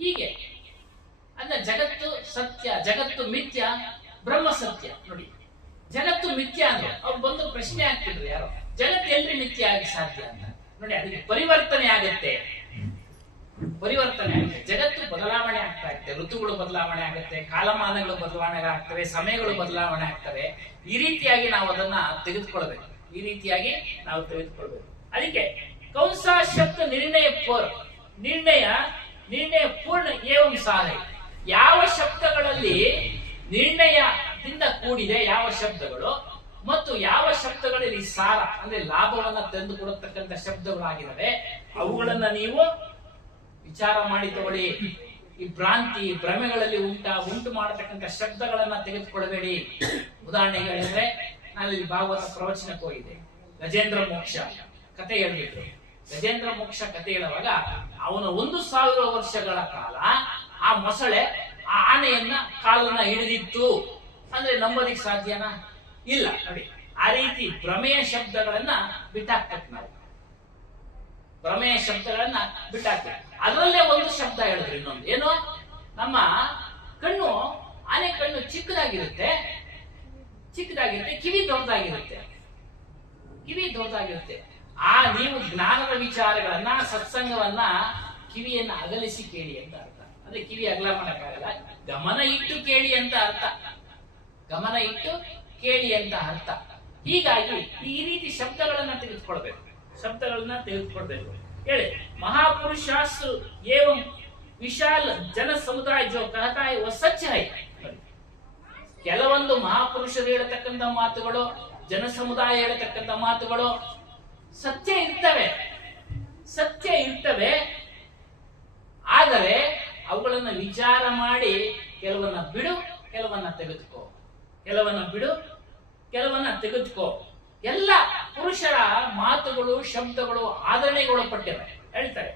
ಹೀಗೆ ಅಂದ್ರೆ ಜಗತ್ತು ಸತ್ಯ, ಜಗತ್ತು ಮಿಥ್ಯ, ಬ್ರಹ್ಮ ಸತ್ಯ. ನೋಡಿ, ಜಗತ್ತು ಮಿಥ್ಯ ಅಂದ್ರೆ ಅವ್ರು ಬಂದು ಪ್ರಶ್ನೆ ಹಾಕ್ತಿದ್ರು ಯಾರೋ, ಜಗತ್ತು ಎಲ್ರಿ ಮಿಥ್ಯ ಆಗಿ ಸಾಧ್ಯ ಅಂತ. ನೋಡಿ, ಅದಕ್ಕೆ ಪರಿವರ್ತನೆ ಆಗುತ್ತೆ, ಪರಿವರ್ತನೆ ಆಗುತ್ತೆ. ಜಗತ್ತು ಬದಲಾವಣೆ ಆಗ್ತಾ ಇರುತ್ತೆ, ಋತುಗಳು ಬದಲಾವಣೆ ಆಗುತ್ತೆ, ಕಾಲಮಾನಗಳು ಬದಲಾವಣೆ ಆಗ್ತವೆ, ಸಮಯಗಳು ಬದಲಾವಣೆ ಆಗ್ತವೆ. ಈ ರೀತಿಯಾಗಿ ನಾವು ಅದನ್ನ ತೆಗೆದುಕೊಳ್ಬೇಕು, ಈ ರೀತಿಯಾಗಿ ನಾವು ತೆಗೆದುಕೊಳ್ಬೇಕು. ಅದಕ್ಕೆ ಕೌನ್ಸ ಶಬ್ದ ನಿರ್ಣಯ ಪೂರ್ಣ, ನಿರ್ಣಯ ಪೂರ್ಣ ಏವಂ ಸಾಧೈ. ಯಾವ ಶಬ್ದಗಳಲ್ಲಿ ನಿರ್ಣಯದಿಂದ ಕೂಡಿದೆ ಯಾವ ಶಬ್ದಗಳು, ಮತ್ತು ಯಾವ ಶಬ್ದಗಳಲ್ಲಿ ಸಾರ ಅಂದ್ರೆ ಲಾಭವನ್ನ ತಂದುಕೊಡತಕ್ಕಂಥ ಶಬ್ದಗಳಾಗಿದ್ದಾವೆ, ಅವುಗಳನ್ನ ನೀವು ವಿಚಾರ ಮಾಡಿ ತಗೊಳ್ಳಿ. ಈ ಭ್ರಾಂತಿ ಭ್ರಮೆಗಳಲ್ಲಿ ಉಂಟು ಮಾಡತಕ್ಕಂಥ ಶಬ್ದಗಳನ್ನ ತೆಗೆದುಕೊಳ್ಳಬೇಡಿ. ಉದಾಹರಣೆಗೆ ಹೇಳಿದ್ರೆ, ನಾನಿಲ್ಲಿ ಭಾಗವತ ಪ್ರವಚನಕ್ಕೆ ಹೋಗಿದ್ದೆ, ಗಜೇಂದ್ರ ಮೋಕ್ಷ ಕತೆ ಹೇಳ್ಬಿಟ್ರು. ಗಜೇಂದ್ರ ಮೋಕ್ಷ ಕತೆ ಹೇಳುವಾಗ ಅವನ 1000 ವರ್ಷಗಳ ಕಾಲ ಆ ಮೊಸಳೆ ಆ ಆನೆಯನ್ನ ಕಾಲನ್ನ ಹಿಡಿದಿತ್ತು ಅಂದ್ರೆ ನಂಬೋದಿಕ್ ಸಾಧ್ಯನಾ? ಇಲ್ಲ. ನೋಡಿ, ಆ ರೀತಿ ಭ್ರಮೆಯ ಶಬ್ದಗಳನ್ನ ಬಿಟ್ಟಾಕ್ಬೇಕು ನಾವು, ಭ್ರಮೆಯ ಶಬ್ದಗಳನ್ನ ಬಿಟ್ಟಾಕ್ಬೇಕು. ಅದರಲ್ಲೇ ಒಂದು ಶಬ್ದ ಹೇಳಿದ್ರು, ಇನ್ನೊಂದು ಏನು, ನಮ್ಮ ಕಣ್ಣು, ಆನೆ ಕಣ್ಣು ಚಿಕ್ಕದಾಗಿರುತ್ತೆ, ಕಿವಿ ದೊಡ್ಡದಾಗಿರುತ್ತೆ, ನೀವು ಜ್ಞಾನದ ವಿಚಾರಗಳನ್ನ, ಸತ್ಸಂಗವನ್ನ ಕಿವಿಯನ್ನ ಅಗಲಿಸಿ ಕೇಳಿ ಅಂತ ಅರ್ಥ. ಅಂದ್ರೆ ಕಿವಿ ಅಗಲ ಮಾಡಕ್ಕಾಗಲ್ಲ, ಗಮನ ಇಟ್ಟು ಕೇಳಿ ಅಂತ ಅರ್ಥ, ಗಮನ ಇಟ್ಟು ಕೇಳಿ ಅಂತ ಅರ್ಥ. ಹೀಗಾಗಿ ಈ ರೀತಿ ಶಬ್ದಗಳನ್ನ ತೆಗೆದುಕೊಳ್ಬೇಕು, ಶಬ್ದಗಳನ್ನ ತೆಗೆದುಕೊಳ್ಬೇಕು. ಹೇಳಿ, ಮಹಾಪುರುಷಾಸ್ತು ಏವಂ ವಿಶಾಲ ಜನ ಸಮುದಾಯ ಜೋ ಕಹತಾ ಹೈ ವೋ ಸಚ್ ಹೈ. ಕೆಲವೊಂದು ಮಹಾಪುರುಷರು ಹೇಳತಕ್ಕಂಥ ಮಾತುಗಳು, ಜನ ಸಮುದಾಯ ಹೇಳತಕ್ಕಂಥ ಮಾತುಗಳು ಸತ್ಯ ಇರ್ತವೆ. ಆದರೆ ಅವುಗಳನ್ನ ವಿಚಾರ ಮಾಡಿ ಕೆಲವನ್ನ ಬಿಡು, ಕೆಲವನ್ನ ತೆಗೆದುಕೋ, ಎಲ್ಲ ಪುರುಷರ ಮಾತುಗಳು, ಶಬ್ದಗಳು ಆದರಣೆಗೊಳಪಟ್ಟಿವೆ. ಹೇಳ್ತಾರೆ,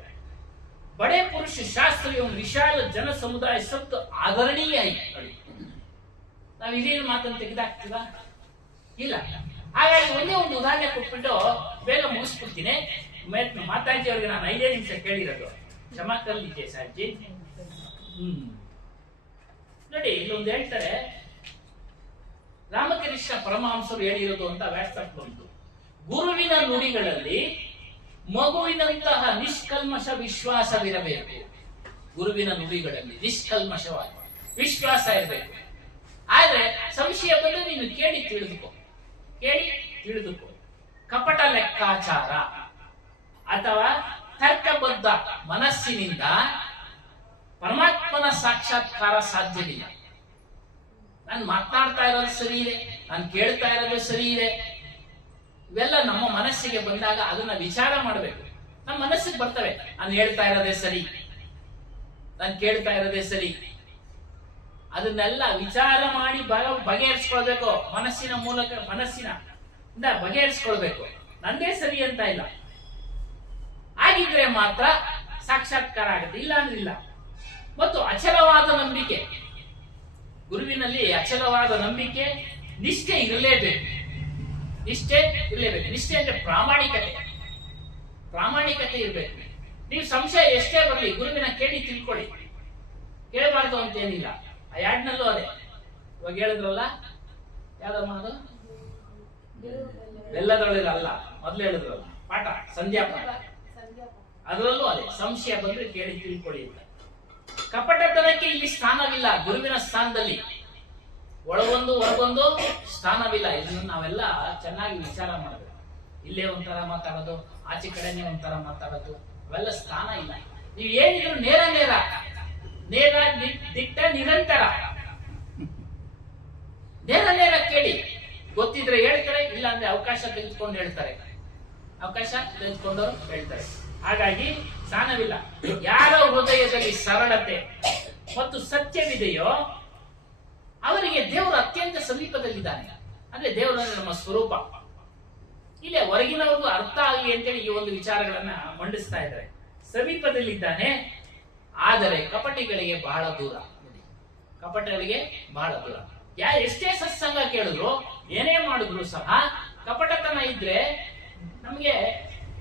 ಬಡೇ ಪುರುಷ ಶಾಸ್ತ್ರೀಯ ವಿಶಾಲ ಜನ ಸಮುದಾಯ ಸತ್ತು ಆದರಣೀಯ. ನಾವು ಇದೇನು ಮಾತನ್ನು ತೆಗೆದಾಕ್ತೀವ? ಇಲ್ಲ. ಹಾಗಾಗಿ ಒಂದೇ ಒಂದು ಉದಾಹರಣೆ ಕೊಟ್ಬಿಟ್ಟು ಬೇಗ ಮುಗಿಸ್ಬಿಡ್ತೀನಿ. ಮಾತಾಜಿ ಅವ್ರಿಗೆ ನಾನು 5 ನಿಮಿಷ ಕೇಳಿರೋದು, ಕ್ಷಮಾ ಕರ್ಲಿಕ್ಕೆ ಸಾಜಿ. ನೋಡಿ, ಇಲ್ಲೊಂದು ಹೇಳ್ತಾರೆ, ರಾಮಕೃಷ್ಣ ಪರಮಹಂಸರು ಹೇಳಿರೋದು ಅಂತ ವ್ಯಾಟ್ಸಪ್ ಬಂತು. ಗುರುವಿನ ನುಡಿಗಳಲ್ಲಿ ಮಗುವಿನಂತಹ ನಿಷ್ಕಲ್ಮಶ ವಿಶ್ವಾಸವಿರಬೇಕು. ಗುರುವಿನ ನುಡಿಗಳಲ್ಲಿ ನಿಷ್ಕಲ್ಮಶವಾಗಿ ವಿಶ್ವಾಸ ಇರಬೇಕು. ಆದ್ರೆ ಸಂಶಯ ಬಂದ್ರೆ ನೀನು ಕೇಳಿ ತಿಳಿದುಕೋ. ಕಪಟ ಲೆಕ್ಕಾಚಾರ ಅಥವಾ ತರ್ಕಬದ್ಧ ಮನಸ್ಸಿನಿಂದ ಪರಮಾತ್ಮನ ಸಾಕ್ಷಾತ್ಕಾರ ಸಾಧ್ಯವಿಲ್ಲ. ನಾನು ಮಾತನಾಡ್ತಾ ಇರೋದು ಸರಿ ಇದೆ, ನಾನು ಕೇಳ್ತಾ ಇರೋದು ಸರಿ ಇದೆ, ಇವೆಲ್ಲ ನಮ್ಮ ಮನಸ್ಸಿಗೆ ಬಂದಾಗ ಅದನ್ನ ವಿಚಾರ ಮಾಡಬೇಕು. ನಮ್ಮ ಮನಸ್ಸಿಗೆ ಬರ್ತವೆ, ನಾನು ಹೇಳ್ತಾ ಇರೋದೇ ಸರಿ, ನಾನು ಕೇಳ್ತಾ ಇರೋದೇ ಸರಿ. ಅದನ್ನೆಲ್ಲ ವಿಚಾರ ಮಾಡಿ ಬಗೆಹರಿಸ್ಕೊಳ್ಬೇಕು. ಮನಸ್ಸಿನ ಮೂಲಕ ಬಗೆಹರಿಸ್ಕೊಳ್ಬೇಕು. ನಂದೇ ಸರಿ ಅಂತ ಇಲ್ಲ. ಆಗಿದ್ರೆ ಮಾತ್ರ ಸಾಕ್ಷಾತ್ಕಾರ ಆಗುತ್ತೆ, ಇಲ್ಲ ಅಂದ್ರೆ ಇಲ್ಲ. ಮತ್ತು ಅಚಲವಾದ ನಂಬಿಕೆ, ಗುರುವಿನಲ್ಲಿ ಅಚಲವಾದ ನಂಬಿಕೆ, ನಿಷ್ಠೆ ಇರಲೇಬೇಕು. ನಿಷ್ಠೆ ಅಂದ್ರೆ ಪ್ರಾಮಾಣಿಕತೆ ಇರಬೇಕು. ನೀವು ಸಂಶಯ ಎಷ್ಟೇ ಬರಲಿ, ಗುರುವಿನ ಕೇಳಿ ತಿಳ್ಕೊಳ್ಳಿ. ಕೇಳಬಾರ್ದು ಅಂತ ಏನಿಲ್ಲ. ಆ ಯಾಡ್ನಲ್ಲೂ ಅದೇ, ಇವಾಗ ಹೇಳಿದ್ರಲ್ಲ, ಯಾವ್ದಮ್ಮ ಅದು, ಬೆಲ್ಲದೊಳಗಲ್ಲ, ಮೊದ್ಲು ಹೇಳಿದ್ರಲ್ಲ ಪಾಠ, ಸಂಧ್ಯಾಪಾಠ, ಅದರಲ್ಲೂ ಅದೇ, ಸಂಶಯ ಬಂದ್ರೆ ಕೇಳಿ ತಿಳ್ಕೊಳ್ಳಿ ಅಂತ. ಕಪಟತನಕ್ಕೆ ಇಲ್ಲಿ ಸ್ಥಾನವಿಲ್ಲ. ಗುರುವಿನ ಸ್ಥಾನದಲ್ಲಿ ಒಳಗೊಂದು ಹೊರಗೊಂದು ಸ್ಥಾನವಿಲ್ಲ. ಇದನ್ನು ನಾವೆಲ್ಲ ಚೆನ್ನಾಗಿ ವಿಚಾರ ಮಾಡಬೇಕು. ಇಲ್ಲೇ ಒಂಥರ ಮಾತಾಡೋದು, ಆಚೆ ಕಡೆನೇ ಒಂಥರ ಮಾತಾಡೋದು, ಅವೆಲ್ಲ ಸ್ಥಾನ ಇಲ್ಲ. ನೀವು ಏನಿದ್ರು ನೇರ ದಿಟ್ಟ ನಿರಂತರ ನೇರ ಕೇಳಿ. ಗೊತ್ತಿದ್ರೆ ಹೇಳ್ತಾರೆ, ಇಲ್ಲ ಅಂದ್ರೆ ಅವಕಾಶ ತೆಗೆದುಕೊಂಡು ಹೇಳ್ತಾರೆ. ಹಾಗಾಗಿ ಸ್ಥಾನವಿಲ್ಲ. ಯಾರ ಹೃದಯದಲ್ಲಿ ಸರಳತೆ ಮತ್ತು ಸತ್ಯವಿದೆಯೋ ಅವರಿಗೆ ದೇವರು ಅತ್ಯಂತ ಸಮೀಪದಲ್ಲಿದ್ದಾನೆ. ಅಂದ್ರೆ ದೇವರು ನಮ್ಮ ಸ್ವರೂಪ. ಇಲ್ಲೇ ಹೊರಗಿನವ್ರಿಗೂ ಅರ್ಥ ಆಗಲಿ ಅಂತೇಳಿ ಈ ಒಂದು ವಿಚಾರಗಳನ್ನ ಮಂಡಿಸ್ತಾ ಇದ್ದಾರೆ. ಸಮೀಪದಲ್ಲಿದ್ದಾನೆ, ಆದರೆ ಕಪಟಿಗಳಿಗೆ ಬಹಳ ದೂರ. ಎಷ್ಟೇ ಸತ್ಸಂಗ ಕೇಳಿದ್ರು, ಏನೇ ಮಾಡಿದ್ರು ಸಹ ಕಪಟತನ ಇದ್ರೆ ನಮಗೆ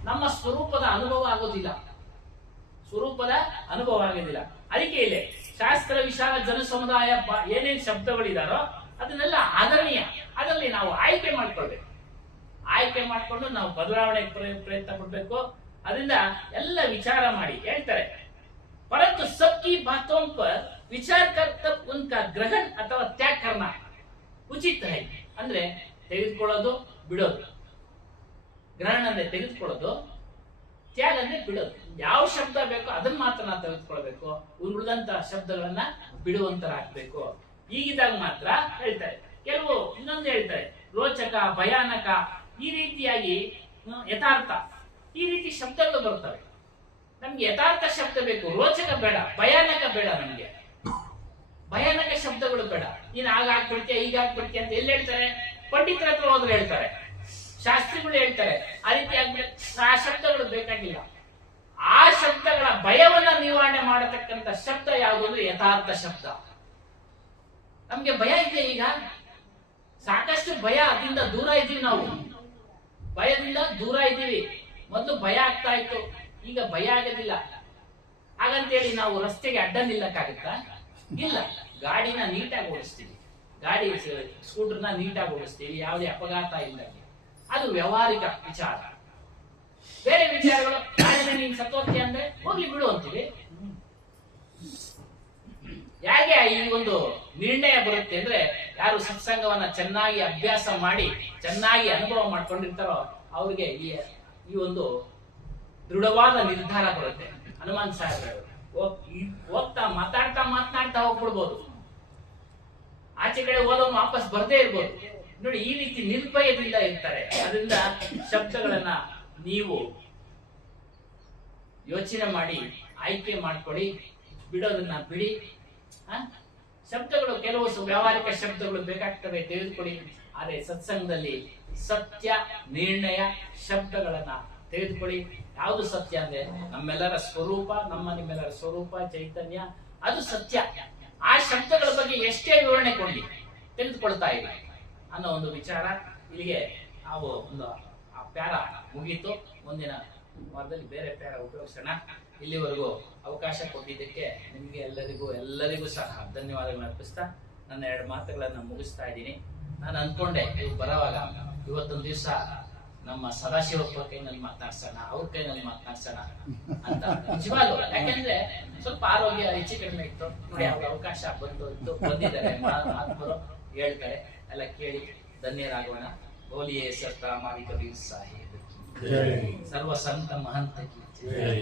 ನಮ್ಮ ಸ್ವರೂಪದ ಅನುಭವ ಆಗೋದಿಲ್ಲ. ಸ್ವರೂಪದ ಅನುಭವ ಆಗೋದಿಲ್ಲ. ಅದಕ್ಕೆ ಇಲ್ಲಿ ಶಾಸ್ತ್ರ ವಿಶಾಲ ಜನ ಸಮುದಾಯ ಏನೇನು ಶಬ್ದಗಳಿದಾರೋ ಅದನ್ನೆಲ್ಲ ಆದರಣೀಯ, ಅದರಲ್ಲಿ ನಾವು ಆಯ್ಕೆ ಮಾಡ್ಕೊಳ್ಬೇಕು. ಆಯ್ಕೆ ಮಾಡ್ಕೊಂಡು ನಾವು ಬದಲಾವಣೆ ಪ್ರಯತ್ನ ಪಡ್ಬೇಕು. ಅದರಿಂದ ಎಲ್ಲ ವಿಚಾರ ಮಾಡಿ ಹೇಳ್ತಾರೆ. परंतु सबकी बातों पर विचार कर तब उनका ग्रहण ಅಥವಾ ತ್ಯಾಗ करना ಉಚಿತ है. ಅಂದ್ರೆ ತೆಗೆದುಕೊಳ್ಳೋದು ಬಿಡೋದು. ಗ್ರಹಣ ಅಂದ್ರೆ ತೆಗೆದುಕೊಳ್ಳೋದು, ತ್ಯಾಗ ಅಂದ್ರೆ ಬಿಡೋದು. ಯಾವ ಶಬ್ದ ಬೇಕೋ ಅದನ್ನ ಮಾತ್ರ ನಾವು ತೆಗೆದುಕೊಳ್ಬೇಕು, ಉಳಿದಂತ ಶಬ್ದಗಳನ್ನ ಬಿಡುವಂತರಾಗಬೇಕು. ಹೀಗಿದಾಗ ಮಾತ್ರ ಹೇಳ್ತಾರೆ. ಕೆಲವು ಇನ್ನೊಂದು ಹೇಳ್ತಾರೆ, ರೋಚಕ, ಭಯಾನಕ, ಈ ರೀತಿಯಾಗಿ ಯಥಾರ್ಥ, ಈ ರೀತಿ ಶಬ್ದಗಳು ಬರ್ತವೆ. ನಮ್ಗೆ ಯಥಾರ್ಥ ಶಬ್ದ ಬೇಕು, ರೋಚಕ ಬೇಡ, ಭಯಾನಕ ಬೇಡ. ನಮ್ಗೆ ಭಯಾನಕ ಶಬ್ದಗಳು ಬೇಡ. ನೀನ್ ಆಗಾಗ್ಬಿಡ್ತೀಯ, ಹೀಗಾಗ್ಬಿಡ್ತೀಯ ಅಂತ ಎಲ್ಲಿ ಹೇಳ್ತಾರೆ? ಪಂಡಿತರ ಹತ್ರ ಹೋದ್ರೆ ಹೇಳ್ತಾರೆ, ಶಾಸ್ತ್ರಿಗಳು ಹೇಳ್ತಾರೆ. ಆ ರೀತಿ ಆಗ್ಬಿಡ, ಆ ಶಬ್ದಗಳು ಬೇಕಾಗಿಲ್ಲ. ಆ ಶಬ್ದಗಳ ಭಯವನ್ನ ನಿವಾರಣೆ ಮಾಡತಕ್ಕಂತ ಶಬ್ದ ಯಾವುದು ಅಂದ್ರೆ ಯಥಾರ್ಥ ಶಬ್ದ. ನಮ್ಗೆ ಭಯ ಇದೆ, ಈಗ ಸಾಕಷ್ಟು ಭಯ, ಅದರಿಂದ ದೂರ ಇದೀವಿ ನಾವು. ಭಯದಿಂದ ದೂರ ಇದ್ದೀವಿ. ಮೊದಲು ಭಯ ಆಗ್ತಾ ಇತ್ತು, ಈಗ ಭಯ ಆಗೋದಿಲ್ಲ. ಹಾಗಂತೇಳಿ ನಾವು ರಸ್ತೆಗೆ ಅಡ್ಡ ನಿಲ್ಲಕ್ಕಾಗತ್ತಾ? ಇಲ್ಲ. ಗಾಡಿನ ನೀಟಾಗಿ ಓಡಿಸ್ತೀವಿ, ಗಾಡಿ ಸ್ಕೂಟರ್ನ ನೀಟಾಗಿ ಓಡಿಸ್ತೀವಿ, ಯಾವುದೇ ಅಪಘಾತ ಇಲ್ಲ. ಅದು ವ್ಯವಹಾರಿಕ ವಿಚಾರ. ಬೇರೆ ವಿಚಾರಗಳು, ಗಾಡಿನ ನೀನ್ ಸತ್ತೋಗ್ತೀಯ ಅಂದ್ರೆ ಹೋಗ್ಲಿ ಬಿಡು ಅಂತೀವಿ. ಹೇಗೆ ಈ ಒಂದು ನಿರ್ಣಯ ಬರುತ್ತೆ ಅಂದ್ರೆ, ಯಾರು ಸತ್ಸಂಗವನ್ನ ಚೆನ್ನಾಗಿ ಅಭ್ಯಾಸ ಮಾಡಿ ಚೆನ್ನಾಗಿ ಅನುಭವ ಮಾಡ್ಕೊಂಡಿರ್ತಾರೋ ಅವ್ರಿಗೆ ಈ ಒಂದು ದೃಢವಾದ ನಿರ್ಧಾರ ಬರುತ್ತೆ. ಹನುಮಾನ್ ಸಾಹೇಬ್ ಹೋಗ್ತಾ ಮಾತಾಡ್ತಾ ಹೋಗ್ಬಿಡ್ಬೋದು, ಆಚೆ ಕಡೆ ಹೋದವನು ವಾಪಸ್ ಬರ್ದೇ ಇರ್ಬೋದು. ನೋಡಿ, ಈ ರೀತಿ ನಿರ್ಭಯದಿಂದ ಇರ್ತಾರೆ. ಅದರಿಂದ ಶಬ್ದಗಳನ್ನ ನೀವು ಯೋಚನೆ ಮಾಡಿ ಆಯ್ಕೆ ಮಾಡ್ಕೊಳ್ಳಿ, ಬಿಡೋದನ್ನ ಬಿಡಿ. ಶಬ್ದಗಳು ಕೆಲವು ವ್ಯಾವಹಾರಿಕ ಶಬ್ದಗಳು ಬೇಕಾಗ್ತವೆ, ತೆಗೆದುಕೊಳ್ಳಿ. ಆದ್ರೆ ಸತ್ಸಂಗದಲ್ಲಿ ಸತ್ಯ ನಿರ್ಣಯ ಶಬ್ದಗಳನ್ನ ತೆಗೆದುಕೊಳ್ಳಿ. ಯಾವುದು ಸತ್ಯ ಅಂದ್ರೆ ನಮ್ಮೆಲ್ಲರ ಸ್ವರೂಪ, ನಿಮ್ಮೆಲ್ಲರ ಸ್ವರೂಪ ಚೈತನ್ಯ, ಅದು ಸತ್ಯ. ಆ ಶಬ್ದಗಳ ಬಗ್ಗೆ ಎಷ್ಟೇ ವಿವರಣೆ ಕೊಂಡು ತೆಗೆದುಕೊಳ್ತಾ ಇಲ್ಲ ಅನ್ನೋ ಒಂದು ವಿಚಾರ. ಇಲ್ಲಿಗೆ ನಾವು ಒಂದು ಆ ಪ್ಯಾರ ಮುಗೀತು. ಮುಂದಿನ ವಾರದಲ್ಲಿ ಬೇರೆ ಪ್ಯಾರ ಉಪಯೋಗಿಸೋಣ. ಇಲ್ಲಿವರೆಗೂ ಅವಕಾಶ ಕೊಟ್ಟಿದ್ದಕ್ಕೆ ನಿಮ್ಗೆ ಎಲ್ಲರಿಗೂ ಸಹ ಧನ್ಯವಾದಗಳನ್ನು ಅರ್ಪಿಸ್ತಾ ನನ್ನ 2 ಮಾತುಗಳನ್ನ ಮುಗಿಸ್ತಾ ಇದ್ದೀನಿ. ನಾನು ಅನ್ಕೊಂಡೆ ಇವು ಬರೋವಾಗ ಇವತ್ತೊಂದು ದಿವಸ ನಮ್ಮ ಸದಾಶಿವಪ್ಪ ಕೈನಲ್ಲಿ ಮಾತನಾಡ್ಸೋಣ, ಅವ್ರ ಕೈನಲ್ಲಿ ಮಾತನಾಡ್ಸೋಣ ಅಂತ. ನಿಜವಾಗ್ಲು, ಯಾಕಂದ್ರೆ ಸ್ವಲ್ಪ ಆರೋಗ್ಯ ಹೆಚ್ಚು ಕಡಿಮೆ ಇತ್ತು. ನೋಡಿ, ಅವ್ರ ಅವಕಾಶ ಬಂದಿದ್ದಾರೆ, ಮಾತುಗಳು ಹೇಳ್ತಾರೆ, ಎಲ್ಲ ಕೇಳಿ ಧನ್ಯರಾಗೋಣ. ಬೋಲಿಯೇ ಸರ್ತಾ ಮಾವಿ ಕಬೀರ್ ಸಾಹೇಬ್ ಕಿ, ಸರ್ವ ಸಂತ ಮಹಂತ ಕಿ ಜೈ.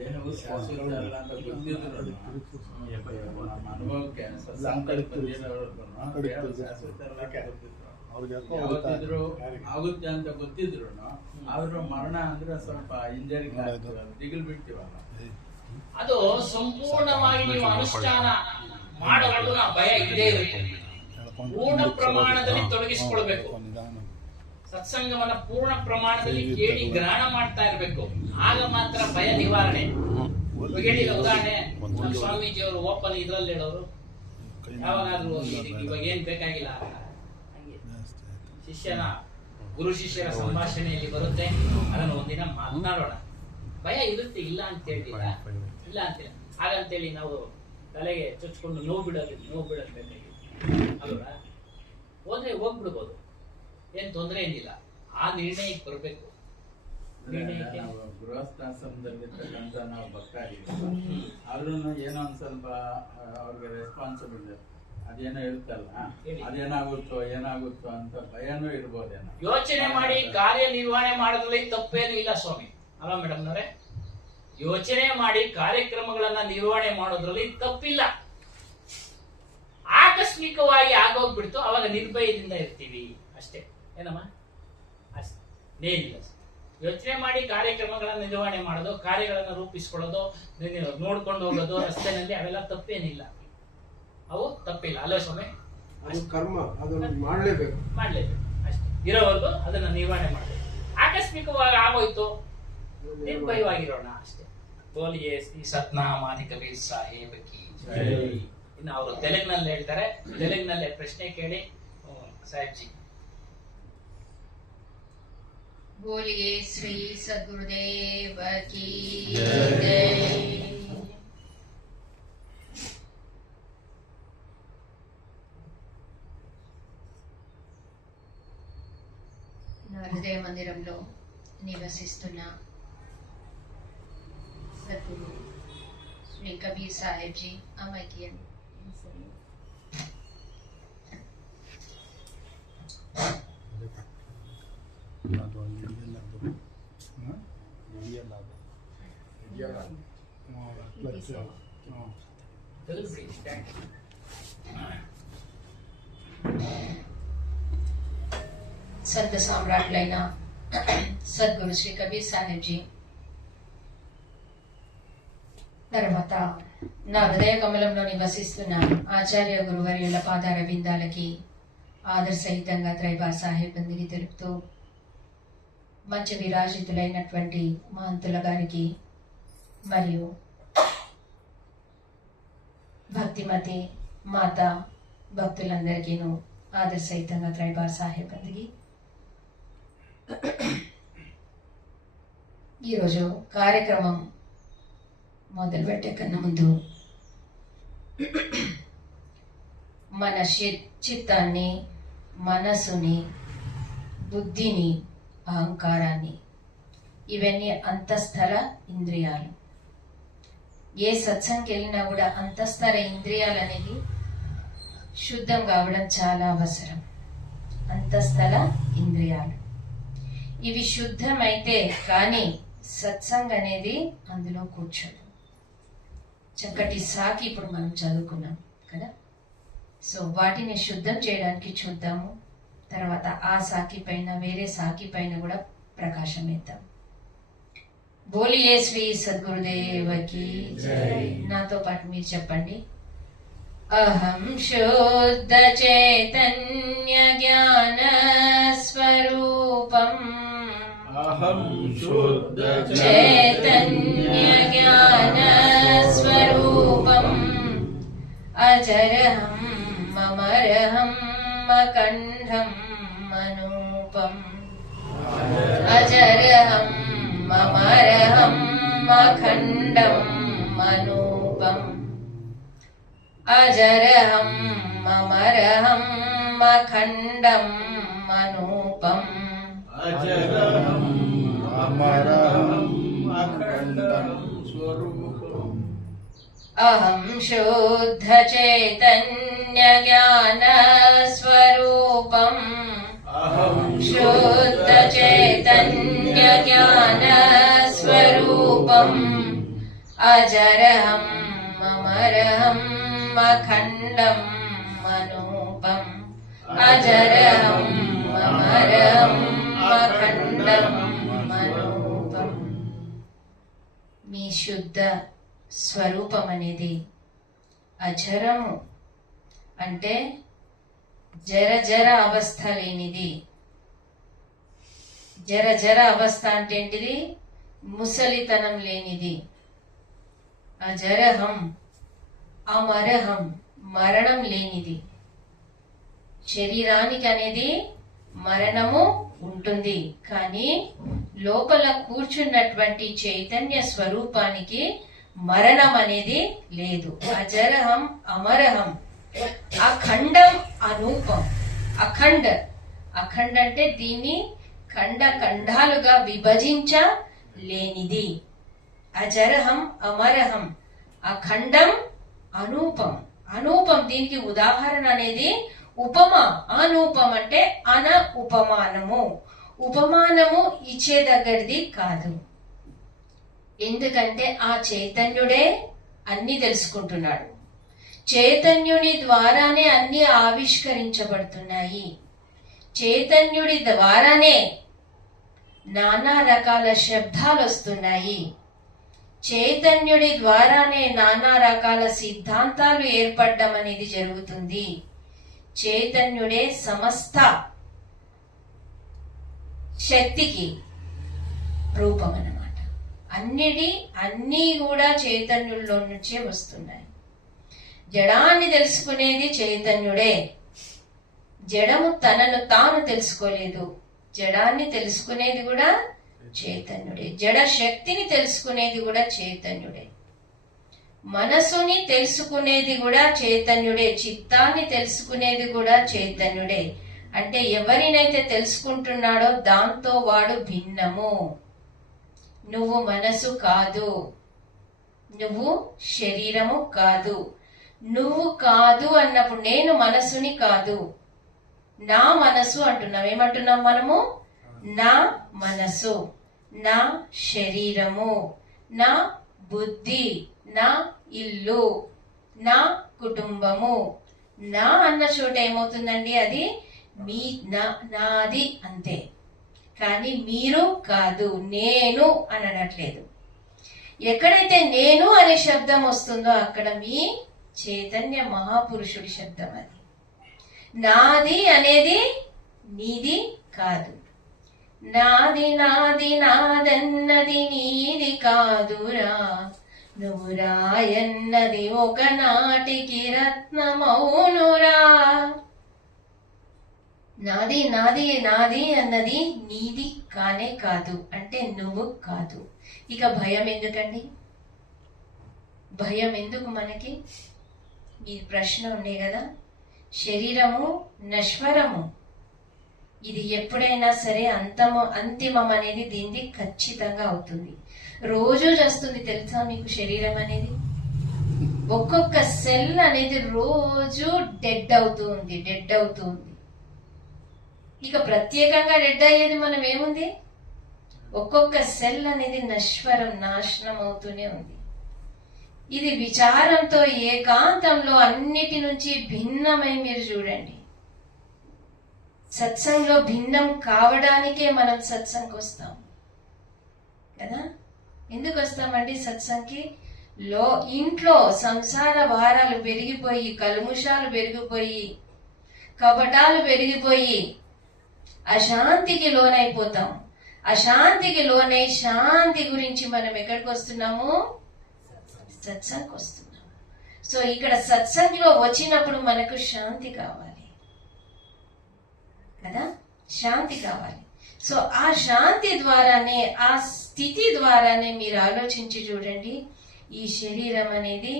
ದೇಹವು ಶಾಶ್ವತ ಅಲ್ಲ ಅಂತ ಗೊತ್ತಿದ್ರು ನಮ್ಮ ಅನುಭವಕ್ಕೆ ಯಾವತ್ತಿದ್ರು ಆಗುತ್ತೆ ಅಂತ ಗೊತ್ತಿದ್ರು ಆದ್ರೂ ಮರಣ ಅಂದ್ರೆ ಸ್ವಲ್ಪ ಇಂಜರಿ ದಿಗಿಲ್ ಬಿಡ್ತೀವಲ್ಲ. ಅದು ಸಂಪೂರ್ಣವಾಗಿ ನೀವು ಅನುಷ್ಠಾನ ಮಾಡೋದು ಭಯ ಇದೇ ಇರುತ್ತೆ. ಪೂರ್ಣ ಪ್ರಮಾಣದಲ್ಲಿ ತೊಡಗಿಸಿಕೊಳ್ಬೇಕು. ಸತ್ಸಂಗವನ್ನ ಪೂರ್ಣ ಪ್ರಮಾಣದಲ್ಲಿ ಕೇಳಿ ಗ್ರಹಣ ಮಾಡ್ತಾ ಇರ್ಬೇಕು. ಆಗ ಮಾತ್ರ ಭಯ ನಿವಾರಣೆ. ಹೇಳಿದ ಉದಾಹರಣೆ, ನಮ್ಮ ಸ್ವಾಮೀಜಿಯವರು ಓಪನ್ ಇದ್ರಲ್ಲಿ ಹೇಳೋರು, ಯಾವಾಗಾದ್ರೂ ಇವಾಗ ಏನ್ ಬೇಕಾಗಿಲ್ಲ, ಶಿಷ್ಯನ ಗುರು ಶಿಷ್ಯರ ಸಂಭಾಷಣೆಯಲ್ಲಿ ಬರುತ್ತೆ, ಅದನ್ನು ಒಂದಿನ ಮಾತನಾಡೋಣ. ಭಯ ಇರುತ್ತೆ, ಇಲ್ಲ ಅಂತ ಹೇಳ್ತಿಲ್ಲ, ಇಲ್ಲ ಅಂತೇಳಿ ಹಾಗಂತೇಳಿ ನಾವು ತಲೆಗೆ ಚುಚ್ಕೊಂಡು ನೋವು ಬಿಡೋದು ಬೇಕಾಗಿಲ್ಲ ಅಲ್ವಾ? ಹೋದ್ರೆ ಹೋಗ್ಬಿಡ್ಬೋದು, ಏನ್ ತೊಂದರೆ ಏನಿಲ್ಲ. ಆ ನಿರ್ಣಯಕ್ಕೆ ಬರಬೇಕು. ಗೃಹಸ್ಥಾಶ್ರಮದಲ್ಲಿರ್ತಕ್ಕಂಥ ನಾವು ಭಕ್ತಾಗಿದ್ದೀವಿ, ಆದ್ರೂ ಏನೋ ಒಂದ್ ಸ್ವಲ್ಪ ಅವ್ರಿಗೆ ರೆಸ್ಪಾನ್ಸಿಬಿಲಿಟಿ ಅದೇನೋ ಇರುತ್ತಲ್ಲ, ಏನಾಗುತ್ತೋ ಅಂತ ಭಯನೂ ಇರ್ಬೋದೇನೋ. ಯೋಚನೆ ಮಾಡಿ ಕಾರ್ಯನಿರ್ವಹಣೆ ಮಾಡೋದ್ರಲ್ಲಿ ತಪ್ಪೇನು ಇಲ್ಲ ಸ್ವಾಮಿ, ಅಲ್ಲ ಮೇಡಮ್ನವ್ರೆ? ಯೋಚನೆ ಮಾಡಿ ಕಾರ್ಯಕ್ರಮಗಳನ್ನ ನಿರ್ವಹಣೆ ಮಾಡೋದ್ರಲ್ಲಿ ತಪ್ಪಿಲ್ಲ. ಆಕಸ್ಮಿಕವಾಗಿ ಆಗೋಗ್ಬಿಡ್ತು, ಅವಾಗ ನಿರ್ಭಯದಿಂದ ಇರ್ತೀವಿ ಅಷ್ಟೇ. ಏನಮ್ಮ? ಅಷ್ಟೇನಿಲ್ಲ. ಯೋಚನೆ ಮಾಡಿ ಕಾರ್ಯಕ್ರಮಗಳನ್ನ ನಿರ್ವಹಣೆ ಮಾಡೋದು, ಕಾರ್ಯಗಳನ್ನ ರೂಪಿಸ್ಕೊಳ್ಳೋದು, ನೋಡ್ಕೊಂಡು ಹೋಗೋದು ರಸ್ತೆನಲ್ಲಿ, ಅವೆಲ್ಲ ತಪ್ಪೇನಿಲ್ಲ, ಅವು ತಪ್ಪಿಲ್ಲ. ಅಲ್ಲ ಸ್ವಾಮಿ? ಕರ್ಮ, ಅದನ್ನು ಮಾಡಲೇಬೇಕು ಅಷ್ಟೇ. ಇರೋವರೆಗೂ ಅದನ್ನ ನಿರ್ವಹಣೆ ಮಾಡಬೇಕು. ಆಕಸ್ಮಿಕವಾಗಿ ಆಗೋಯ್ತು, ನಿರ್ಭಯವಾಗಿರೋಣ ಅಷ್ಟೇ. ಬೋಲಿಯೇ ಶ್ರೀ ಸತ್ನಾಮಾದಿ ಕಬೀರ್ ಸಾಹೇಬ್ ಕಿ ಜೈ. ಇನ್ನು ಅವರು ತೆಲುಗಿನಲ್ಲಿ ಹೇಳ್ತಾರೆ, ತೆಲುಗಿನಲ್ಲೇ ಪ್ರಶ್ನೆ ಕೇಳಿ ಸಾಹೇಬ್ಜಿ बोलिए श्री सद्गुरुदेव की जय। जय। నా హృదయ మందిరంలో నివసిస్తున్న సద్గురు శ్రీ కబీర్ సాహెబ్ జీ అమైక్యం సంత సామ్రాట్లైన సద్గురు శ్రీ కబీర్ సాహెబ్ జీ తర్వాత నా హృదయ కమలంలో నివసిస్తున్న ఆచార్య గురువర్యుల పాదార బిందాలకి ఆదర్శహితంగా త్రైబార్ సాహెబ్ బందిని తెలుపుతూ మంచి విరాజితులైనటువంటి మహంతుల గారికి మరియు భక్తిమతి మాత భక్తులందరికీను ఆదర్శహితంగా త్రైబార్ సాహెబ్ బందికి ఈరోజు కార్యక్రమం మొదలుపెట్టే కన్నా ముందు మన చిత్తాన్ని, మనసుని, బుద్ధిని, అహంకారాన్ని ఇవన్నీ అంతఃస్థర ఇంద్రియాలు. ఏ సత్సంగకి వెళ్ళినా కూడా అంతఃస్థర ఇంద్రియాలు అనేది శుద్ధం కావడం చాలా అవసరం. అంతఃస్థల ఇంద్రియాలు ఇవి శుద్ధమైతే కానీ సత్సంగ్ అనేది అందులో కూర్చోదు. చక్కటి సాకి ఇప్పుడు మనం చదువుకున్నాం కదా. సో వాటిని శుద్ధం చేయడానికి చూద్దాము. తర్వాత ఆ సాకి పైన వేరే సాకి పైన కూడా ప్రకాశం వేద్దాం. బోలియే శ్రీ సద్గురుదేవకి జై. నాతో పాటు మీరు చెప్పండి. అహం శుద్ధ చైతన్య జ్ఞాన స్వరూపం అహం శుద్ధ చైతన్య జ్ఞాన స్వరూపం అజరహం అమరహం అఖండం అనూపం అజరహం అమరహం అఖండం అనూపం అజరహం అమరహం అఖండం అనూపం అజరహం అమరహం అఖండం స్వరూపం అహం శుద్ధ చైతన్య జ్ఞాన స్వరూపం అహం శుద్ధ చైతన్య జ్ఞాన స్వరూపం అజరహం అమరహం అఖండం అనూపం అజరహం అమరహం అఖండం అనూపం. మీ శుద్ధ స్వరూపం అనేది అజరము అంటే జర జర అవస్థ లేనిది. జర జర అవస్థ అంటే ఏంటిది? ముసలితనం లేనిది. అజరహం అమరహం మరణం లేనిది. శరీరానికి అనేది మరణము ఉంటుంది, కానీ లోపల కూర్చున్నటువంటి చైతన్య స్వరూపానికి మరణం అనేది లేదు. అజరహం అమరహం అఖండం అనూపం. అఖండ అఖండ అంటే దీన్ని ఖండ ఖండాలుగా విభజించలేనిది. అజరహం అమరహం అఖండం అనూపం. అనూపం దీనికి ఉదాహరణ అనేది ఉపమా. అనూపం అంటే అన ఉపమానము. ఉపమానము ఇచ్చే దగ్గరది కాదు. ఎందుకంటే ఆ చైతన్యుడే అన్ని తెలుసుకుంటున్నాడు. చైతన్యుడి ద్వారానే అన్ని ఆవిష్కరించబడుతున్నాయి. చైతన్యుడి ద్వారానే నానా రకాల శబ్దాలు వస్తున్నాయి. చైతన్యుడి ద్వారానే నానా రకాల సిద్ధాంతాలు ఏర్పడడం అనేది జరుగుతుంది. చైతన్యుడే సమస్త శక్తికి రూపం అన్నమాట. అన్నీ కూడా చైతన్యుల్లో నుంచే వస్తున్నాయి. జడాన్ని తెలుసుకునేది చైతన్యుడే. జడము తనను తాను తెలుసుకోలేదు. జడాన్ని తెలుసుకునేది కూడా చైతన్యుడే, జడ శక్తిని తెలుసుకునేది కూడా చైతన్యుడే, మనసుని తెలుసుకునేది కూడా చైతన్యుడే, చిత్తాన్ని తెలుసుకునేది కూడా చైతన్యుడే. అంటే ఎవరినైతే తెలుసుకుంటున్నాడో దాంతో వాడు భిన్నము. నువ్వు మనసు కాదు, నువ్వు శరీరము కాదు. నువ్వు కాదు అన్నప్పుడు నేను మనసుని కాదు, నా మనసు అంటున్నాం. ఏమంటున్నాం మనము? నా మనసు, నా శరీరము, నా బుద్ధి, నా ఇల్లు, నా కుటుంబము. నా అన్న చోట ఏమవుతుందండి? అది మీ నాది అంతే. కానీ మీరు కాదు, నేను అని అనట్లేదు. ఎక్కడైతే నేను అనే శబ్దం వస్తుందో అక్కడ మీ చైతన్య మహాపురుషుడి శబ్దం. అది నాది అనేది నీది కాదు. నాది నాది నాదన్నది నీది కాదురా, నువ్వు రాయన్నది ఒకనాటికి రత్నమౌనురా. నాది నాది నాది అన్నది నీది కానే కాదు, అంటే నువ్వు కాదు. ఇక భయం ఎందుకండి? భయం ఎందుకు మనకి? ఈ ప్రశ్న ఉండే కదా. శరీరము నశ్వరము, ఇది ఎప్పుడైనా సరే అంతిమం అనేది దీన్ని ఖచ్చితంగా అవుతుంది. రోజు చేస్తుంది తెలుసా మీకు? శరీరం అనేది ఒక్కొక్క సెల్ అనేది రోజు డెడ్ అవుతుంది. ఇక ప్రత్యేకంగా డెడ్ అయ్యేది మనం ఏముంది? ఒక్కొక్క సెల్ అనేది నశ్వరం, నాశనం అవుతూనే ఉంది. ఇది విచారంతో ఏకాంతంలో అన్నిటి నుంచి భిన్నమై మీరు చూడండి. సత్సంగంలో భిన్నం కావడానికే మనం సత్సంగకి వస్తాం కదా. ఎందుకు వస్తామండి సత్సంగకి? ఇంట్లో సంసార భారాలు పెరిగిపోయి, కల్ముషాలు పెరిగిపోయి, కపటాలు పెరిగిపోయి అశాంతికి లోనైపోతాం. అశాంతికి లోనై శాంతి గురించి మనం ఎక్కడికి వస్తున్నాము? సత్సంగకి వస్తున్నాము. సో ఇక్కడ సత్సంగంలో వచ్చినప్పుడు మనకు శాంతి కావాలి కదా, శాంతి కావాలి. సో ఆ శాంతి ద్వారానే, ఆ స్థితి ద్వారానే మీరు ఆలోచించి చూడండి, ఈ శరీరం అనేది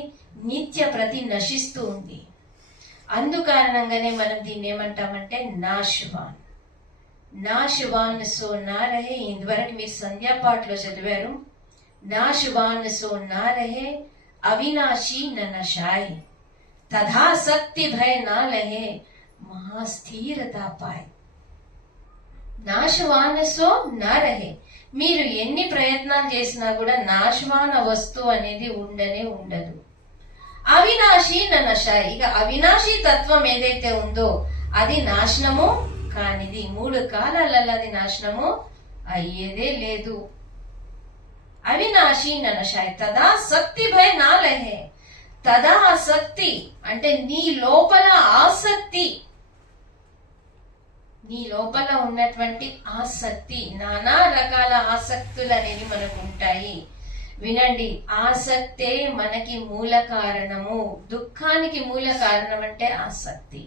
నిత్య ప్రతి నశిస్తూ ఉంది. అందుకారణంగానే మనం దీన్ని ఏమంటామంటే నాశవాన్. నాశవాన్ సో నా రహే. ఇంతవరకు మీరు సంధ్యాపాఠలో చదివారు. నాశవాన్ సో నా రహే, అవినాశి ననశాయి, తథా శక్తి భయ నా లహే, మహాస్థిరతా పాయ్. నాశవాన్ సో నా రహే. మీరు ఎన్ని ప్రయత్నాలు చేసినా కూడా నాశవాన వస్తువు అనేది ఉండనే ఉండదు. అవినాశి ననశాయి. ఇక అవినాశి తత్వం ఏదైతే ఉందో అది నాశనము కానిది. 3 కాలాలలో అది నాశనము అయ్యేదే లేదు. అవినాశి ననశాయి, తదా శక్తి భయ నా లహే. తదా ఆసక్తి అంటే నీ లోపల ఆసక్తి, నీ లోపల ఉన్నటువంటి ఆసక్తి. నానా రకాల ఆసక్తులు అనేది మనకు ఉంటాయి. వినండి, ఆసక్తే మనకి మూల కారణము. దుఃఖానికి మూల కారణం అంటే ఆసక్తి.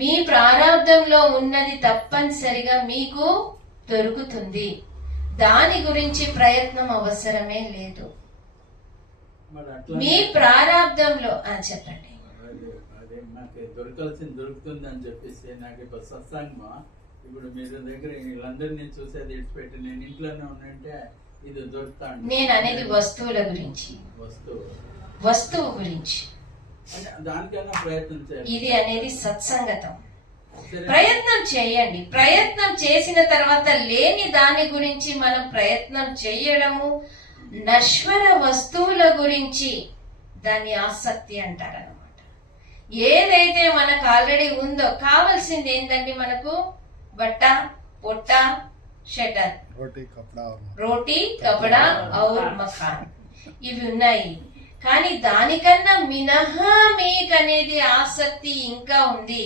మీ ప్రారంధంలో ఉన్నది తప్పనిసరిగా మీకు దొరుకుతుంది. దాని గురించి ప్రయత్నం అవసరమే లేదు. మీ ప్రారంధంలో చెప్పండి. అదే నాకు దొరకాల్సింది దొరుకుతుంది అని చెప్పేసి నాకు ఇప్పుడు సత్సంగమా, ఇప్పుడు మీరు దగ్గర వీళ్ళందరినీ చూసేది ఇడిచిపెట్టి నేను ఇంట్లోనే ఉన్నంటే ఇది దొరుకుతా. నేను అనేది వస్తువుల గురించి, వస్తువు గురించి. దానికన్నా ప్రయత్నం చేయాలి. ఇది అనేది సత్సంగతం. ప్రయత్నం చేయండి. ప్రయత్నం చేసిన తర్వాత లేని దాని గురించి మనం ప్రయత్నం చేయడము, నశ్వర వస్తువుల గురించి దాన్ని ఆసక్తి అంటారనమాట. ఏదైతే మనకు ఆల్రెడీ ఉందో, కావాల్సింది ఏంటండి మనకు? బట్ట, పొట్ట, షటర్, రోటీ కపడా ఔర్ మకాన్, ఇవి ఉన్నాయి. కానీ దానికన్నా మినహా మీకనేది ఆసక్తి ఇంకా ఉంది.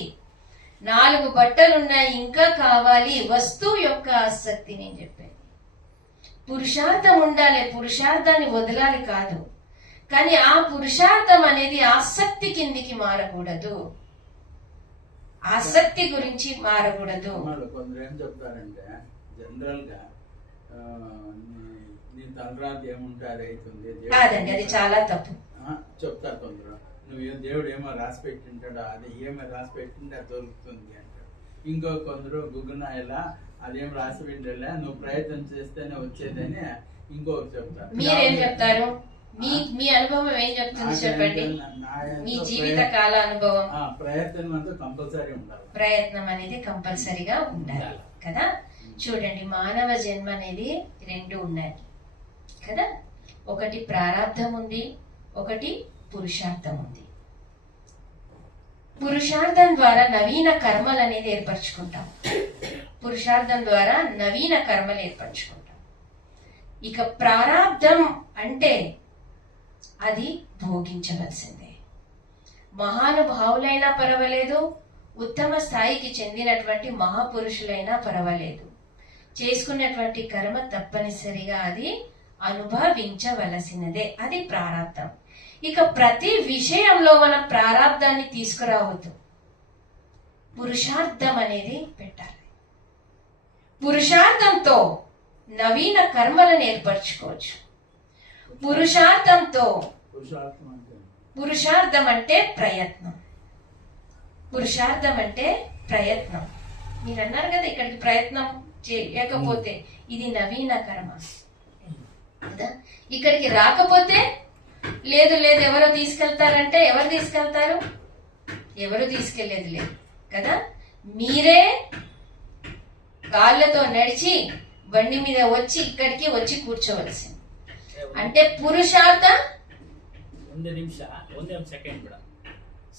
4 బట్టలున్నాయి, ఇంకా కావాలి. వస్తువు యొక్క ఆసక్తి నేను చెప్పాను. పురుషార్థం ఉండాలి, పురుషార్థాన్ని వదలాలి కాదు. కానీ ఆ పురుషార్థం అనేది ఆసక్తి కిందికి మారకూడదు. ఆసక్తి గురించి మారకూడదు. వాళ్ళు కొందరు ఏం చెప్తారంటే జనరల్ గా నీ తలరాత ఏముంటే అది అవుతుంది, కాదండి, అది చాలా తప్పు. చెప్తారు కొందరు. నువ్వు దేవుడు ఏమో రాసి పెట్టింటాడో అది ఏమో రాసి పెట్టింటే అది దొరుకుతుంది అంటాడు. ఇంకో కొందరు గుగ్గునాయలా అదేం రాసి పెట్టలే, నువ్వు ప్రయత్నం చేస్తేనే వచ్చేదని ఇంకొకరు చెప్తారు. మీరేం చెప్తారు? మీ అనుభవం ఏం చెప్తుంది చెప్పండి. మీ జీవిత కాల అనుభవం. ప్రయత్నం అంతా కంపల్సరీ ఉండాలి. ప్రయత్నం అనేది కంపల్సరీగా ఉండాలి కదా. చూడండి, మానవ జన్మ అనేది 2 ఉన్నాయి కదా. ఒకటి ప్రారంధం ఉంది, ఒకటి పురుషార్థం ఉంది. పురుషార్థం ద్వారా నవీన కర్మలు అనేది ఏర్పరచుకుంటాం. పురుషార్థం ద్వారా నవీన కర్మలు ఏర్పరచుకుంటాం. ఇక ప్రారంధం అంటే అది భోగించవలసిందే. మహానుభావులైనా పర్వాలేదు, ఉత్తమ స్థాయికి చెందినటువంటి మహాపురుషులైనా పర్వాలేదు, చేసుకున్నటువంటి కర్మ తప్పనిసరిగా అది అనుభవించవలసినదే. అది ప్రారంధం. ఇక ప్రతి విషయంలో మనం ప్రారంధాన్ని తీసుకురావద్దు. పురుషార్థం అనేది పెట్టాలి. పురుషార్థంతో నవీన కర్మలను ఏర్పరచుకోవచ్చు. పురుషార్థం అంటే ప్రయత్నం. పురుషార్థం అంటే ప్రయత్నం. మీరు అన్నారు కదా, ఇక్కడికి ప్రయత్నం చేయకపోతే ఇది నవీన కర్మ కదా. ఇక్కడికి రాకపోతే లేదు లేదు ఎవరో తీసుకెళ్తారంటే ఎవరు తీసుకెళ్తారు? ఎవరు తీసుకెళ్లేది లేదు కదా. మీరే కాళ్ళతో నడిచి బండి మీద వచ్చి ఇక్కడికి వచ్చి కూర్చోవలసింది. అంటే ಪುರುಷಾರ್ಥ ಒಂದು ನಿಮಿಷ ಸೆಕೆಂಡ್ ಬಿಡ.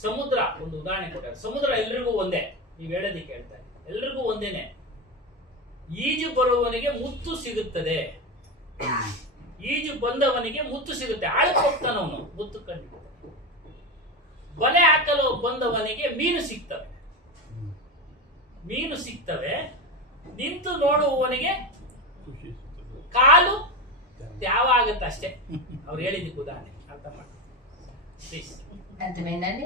ಸಮುದ್ರ ಒಂದು ಉದಾಹರಣೆ ಕೊಟ್ಟಾರೆ. ಸಮುದ್ರ ಎಲ್ರಿಗೂ ಒಂದೇ, ನೀವು ಹೇಳೋದಕ್ಕೆ ಹೇಳ್ತಾ ಇದ್ದೀನಿ, ಎಲ್ರಿಗೂ ಒಂದೇನೆ. ಈಜು ಬರುವವನಿಗೆ ಮುತ್ತು ಸಿಗುತ್ತದೆ, ಈಜು ಬಂದವನಿಗೆ ಮುತ್ತು ಸಿಗುತ್ತೆ. ಆಳಕ್ಕೆ ಹೋಗ್ತಾನವನು, ಮುತ್ತು ಕಂಡು. ಬಲೆ ಹಾಕಲು ಬಂದವನಿಗೆ ಮೀನು ಸಿಗ್ತವೆ. ನಿಂತು ನೋಡುವವನಿಗೆ ಕಾಲು ತ್ಯಾವ ಆಗುತ್ತೆ ಅಷ್ಟೇ. ಅವ್ರು ಹೇಳಿದ್ದಕ್ಕೆ ಉದಾಹರಣೆ ಅರ್ಥ ಮಾಡಿ. అర్థమైందండి.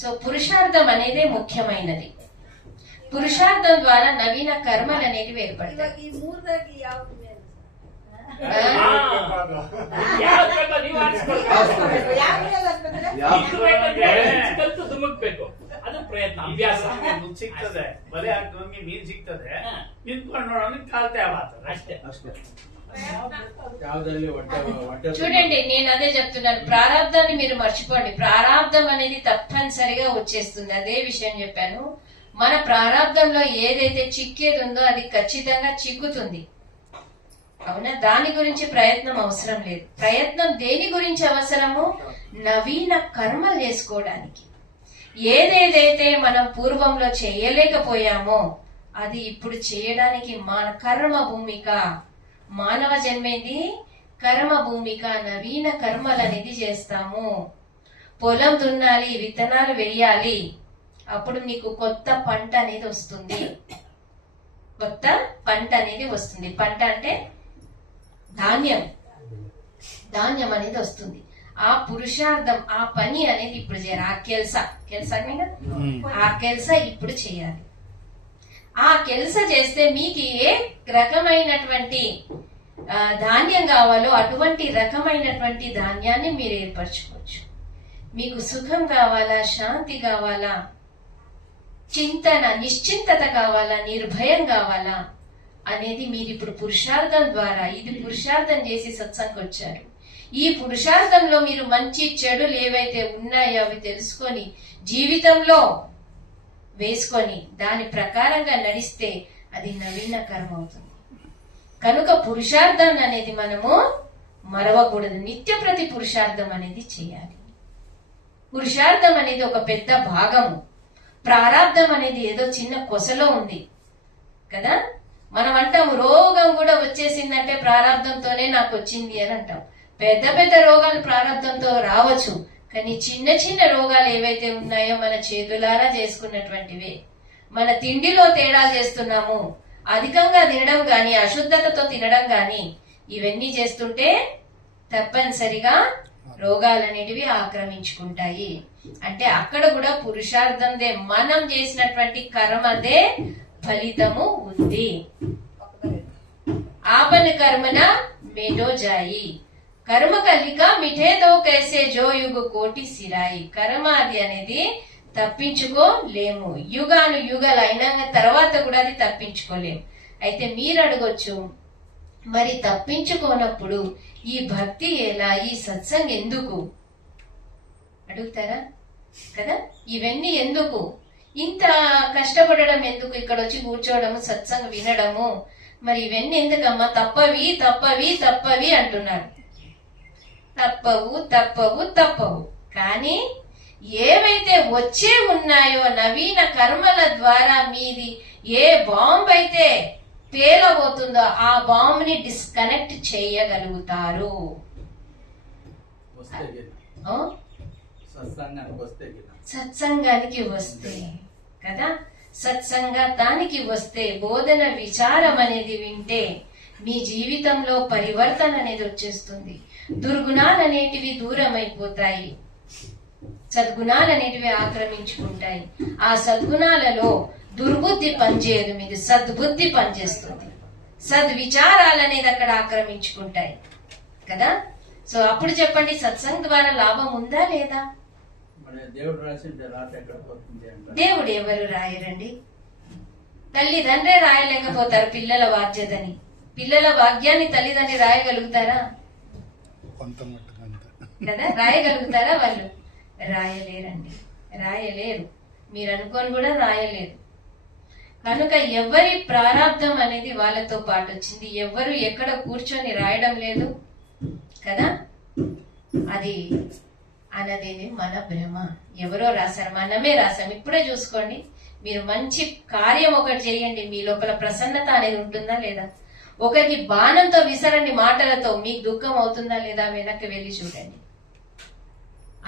సో పురుషార్థం అనేది ముఖ్యమైనది. పురుషార్థం ద్వారా నవీన కర్మలు అనేవి ఏర్పడతాయి. ಧುಮಕ್ಬೇಕು, ಅದು ಪ್ರಯತ್ನ, ಅಭ್ಯಾಸ. ಸಿಗ್ತದೆ, ಬಲೆ ಹಾಕೋಂಗೆ ಮೀನ್ ಸಿಗ್ತದೆ, ನಿಂತ್ಕೊಂಡು ನೋಡೋಣ ಕಾಲ್ತೆ ಆಗ್ತದೆ ಅಷ್ಟೇ. చూడండి, నేను అదే చెప్తున్నాను. ప్రారంధాన్ని మీరు మర్చిపోండి. ప్రారంధం అనేది తప్పనిసరిగా వచ్చేస్తుంది. అదే విషయం చెప్పాను. మన ప్రారంధంలో ఏదైతే చిక్కేది ఉందో అది ఖచ్చితంగా చిక్కుతుంది. అవునా? దాని గురించి ప్రయత్నం అవసరం లేదు. ప్రయత్నం దేని గురించి అవసరము? నవీన కర్మలు చేసుకోవడానికి. ఏదేదైతే మనం పూర్వంలో చేయలేకపోయామో అది ఇప్పుడు చేయడానికి మన కర్మ భూమిక. మానవ జన్మేది కర్మ భూమిక. నవీన కర్మలు అనేది చేస్తాము. పొలం దున్నాలి, విత్తనాలు వేయాలి, అప్పుడు నీకు కొత్త పంట అనేది వస్తుంది. కొత్త పంట అనేది వస్తుంది. పంట అంటే ధాన్యం అనేది వస్తుంది. ఆ పురుషార్థం, ఆ పని అనేది ఇప్పుడు చేయాలి. ఆ కెల్స ఇప్పుడు చేయాలి. ఆ కెల్స చేస్తే మీకు ఏ రకమైనటువంటి ధాన్యం కావాలో అటువంటి రకమైనటువంటి ధాన్యాన్ని మీరు ఏర్పరచుకోవచ్చు. మీకు సుఖం కావాలా, శాంతి కావాలా, చింతన, నిశ్చింతత కావాలా, నిర్భయం కావాలా అనేది మీరు ఇప్పుడు పురుషార్థం ద్వారా, ఇది పురుషార్థం చేసి సత్సంగం వచ్చారు. ఈ పురుషార్థంలో మీరు మంచి చెడులు ఏవైతే ఉన్నాయో అవి తెలుసుకొని జీవితంలో వేసుకొని దాని ప్రకారంగా నడిస్తే అది నవీన కర్మ అవుతుంది. కనుక పురుషార్థం అనేది మనము మరవకూడదు. నిత్య ప్రతి పురుషార్థం అనేది చేయాలి. పురుషార్థం అనేది ఒక పెద్ద భాగము. ప్రారంధం అనేది ఏదో చిన్న కొసలో ఉంది కదా. మనం అంటాం రోగం కూడా వచ్చేసిందంటే ప్రారంధంతోనే నాకు వచ్చింది అని అంటాం. పెద్ద పెద్ద రోగాలు ప్రారంధంతో రావచ్చు, కానీ చిన్న చిన్న రోగాలు ఏవైతే ఉన్నాయో మన చేతులారా చేసుకున్నటువంటివే. మన తిండిలో తేడా చేస్తున్నాము, అధికంగా తినడం గాని, అశుద్ధతతో తినడం గాని, ఇవన్నీ చేస్తుంటే తప్పనిసరిగా రోగాలనేటివి ఆక్రమించుకుంటాయి. అంటే అక్కడ కూడా పురుషార్థందే, మనం చేసినటువంటి కర్మదే ఫలితము ఉంది. आपन कर्मना मेटो जाई, కర్మ కలిక మిఠేదో కైసే జో యుగ కోటి సిరాయి. కర్మ అది అనేది తప్పించుకోలేము, యుగాను యుగాలు అయినా తర్వాత కూడా అది తప్పించుకోలేము. అయితే మీరు అడగొచ్చు, మరి తప్పించుకోనప్పుడు ఈ భక్తి ఎలా, ఈ సత్సంగ్ ఎందుకు అడుగుతారా కదా? ఇవన్నీ ఎందుకు, ఇంత కష్టపడడం ఎందుకు, ఇక్కడ వచ్చి కూర్చోవడము, సత్సంగ్ వినడము, మరి ఇవన్నీ ఎందుకమ్మా? తప్పవి తప్పవి తప్పవి అంటున్నారు. తప్పవు తప్పవు తప్పవు, కానీ ఏవైతే వచ్చే ఉన్నాయో నవీన కర్మల ద్వారా మీది ఏ బాంబ్ అయితే పేలబోతుందో ఆ బాంబ్ ని డిస్కనెక్ట్ చేయగలుగుతారు. వస్తే గిన. ఆ? సత్సంగానికి వస్తే గిన. సత్సంగానికి వస్తే కదా, సత్సంగానికి వస్తే, బోధన విచారం అనేది వింటే మీ జీవితంలో పరివర్తన అనేది వచ్చేస్తుంది. దుర్గుణాలు అనేటివి దూరం అయిపోతాయి, సద్గుణాలు అనేటివి ఆక్రమించుకుంటాయి. ఆ సద్గుణాలలో దుర్బుద్ధి పనిచేయదు, మీది సద్బుద్ధి పనిచేస్తుంది. సద్విచారాలు అనేది అక్కడ ఆక్రమించుకుంటాయి కదా. సో అప్పుడు చెప్పండి, సత్సంగ్ ద్వారా లాభం ఉందా లేదా? మన దేవుడు రాసింటే రాత ఎక్కడ పోతుంది అంటారు. దేవుడు ఎవరు రాయరండి, తల్లిదండ్రే రాయలేకపోతారు పిల్లల బాధ్యతని. పిల్లల భాగ్యాన్ని తల్లిదండ్రి రాయగలుగుతారా కదా? రాయగలుగుతారా వాళ్ళు? రాయలేరండి, రాయలేరు. మీరు అనుకోని కూడా రాయలేరు. కనుక ఎవరి ప్రారంధం అనేది వాళ్ళతో పాటు వచ్చింది. ఎవరు ఎక్కడ కూర్చొని రాయడం లేదు కదా. అది అన్నది మన భ్రమ. ఎవరో రాశారు, మనమే రాసాం. ఇప్పుడే చూసుకోండి, మీరు మంచి కార్యం ఒకటి చేయండి, మీ లోపల ప్రసన్నత అనేది ఉంటుందా లేదా? ఒకరికి బాణంతో విసరండి మాటలతో, మీకు దుఃఖం అవుతుందా లేదా? వెనక్కి వెళ్ళి చూడండి.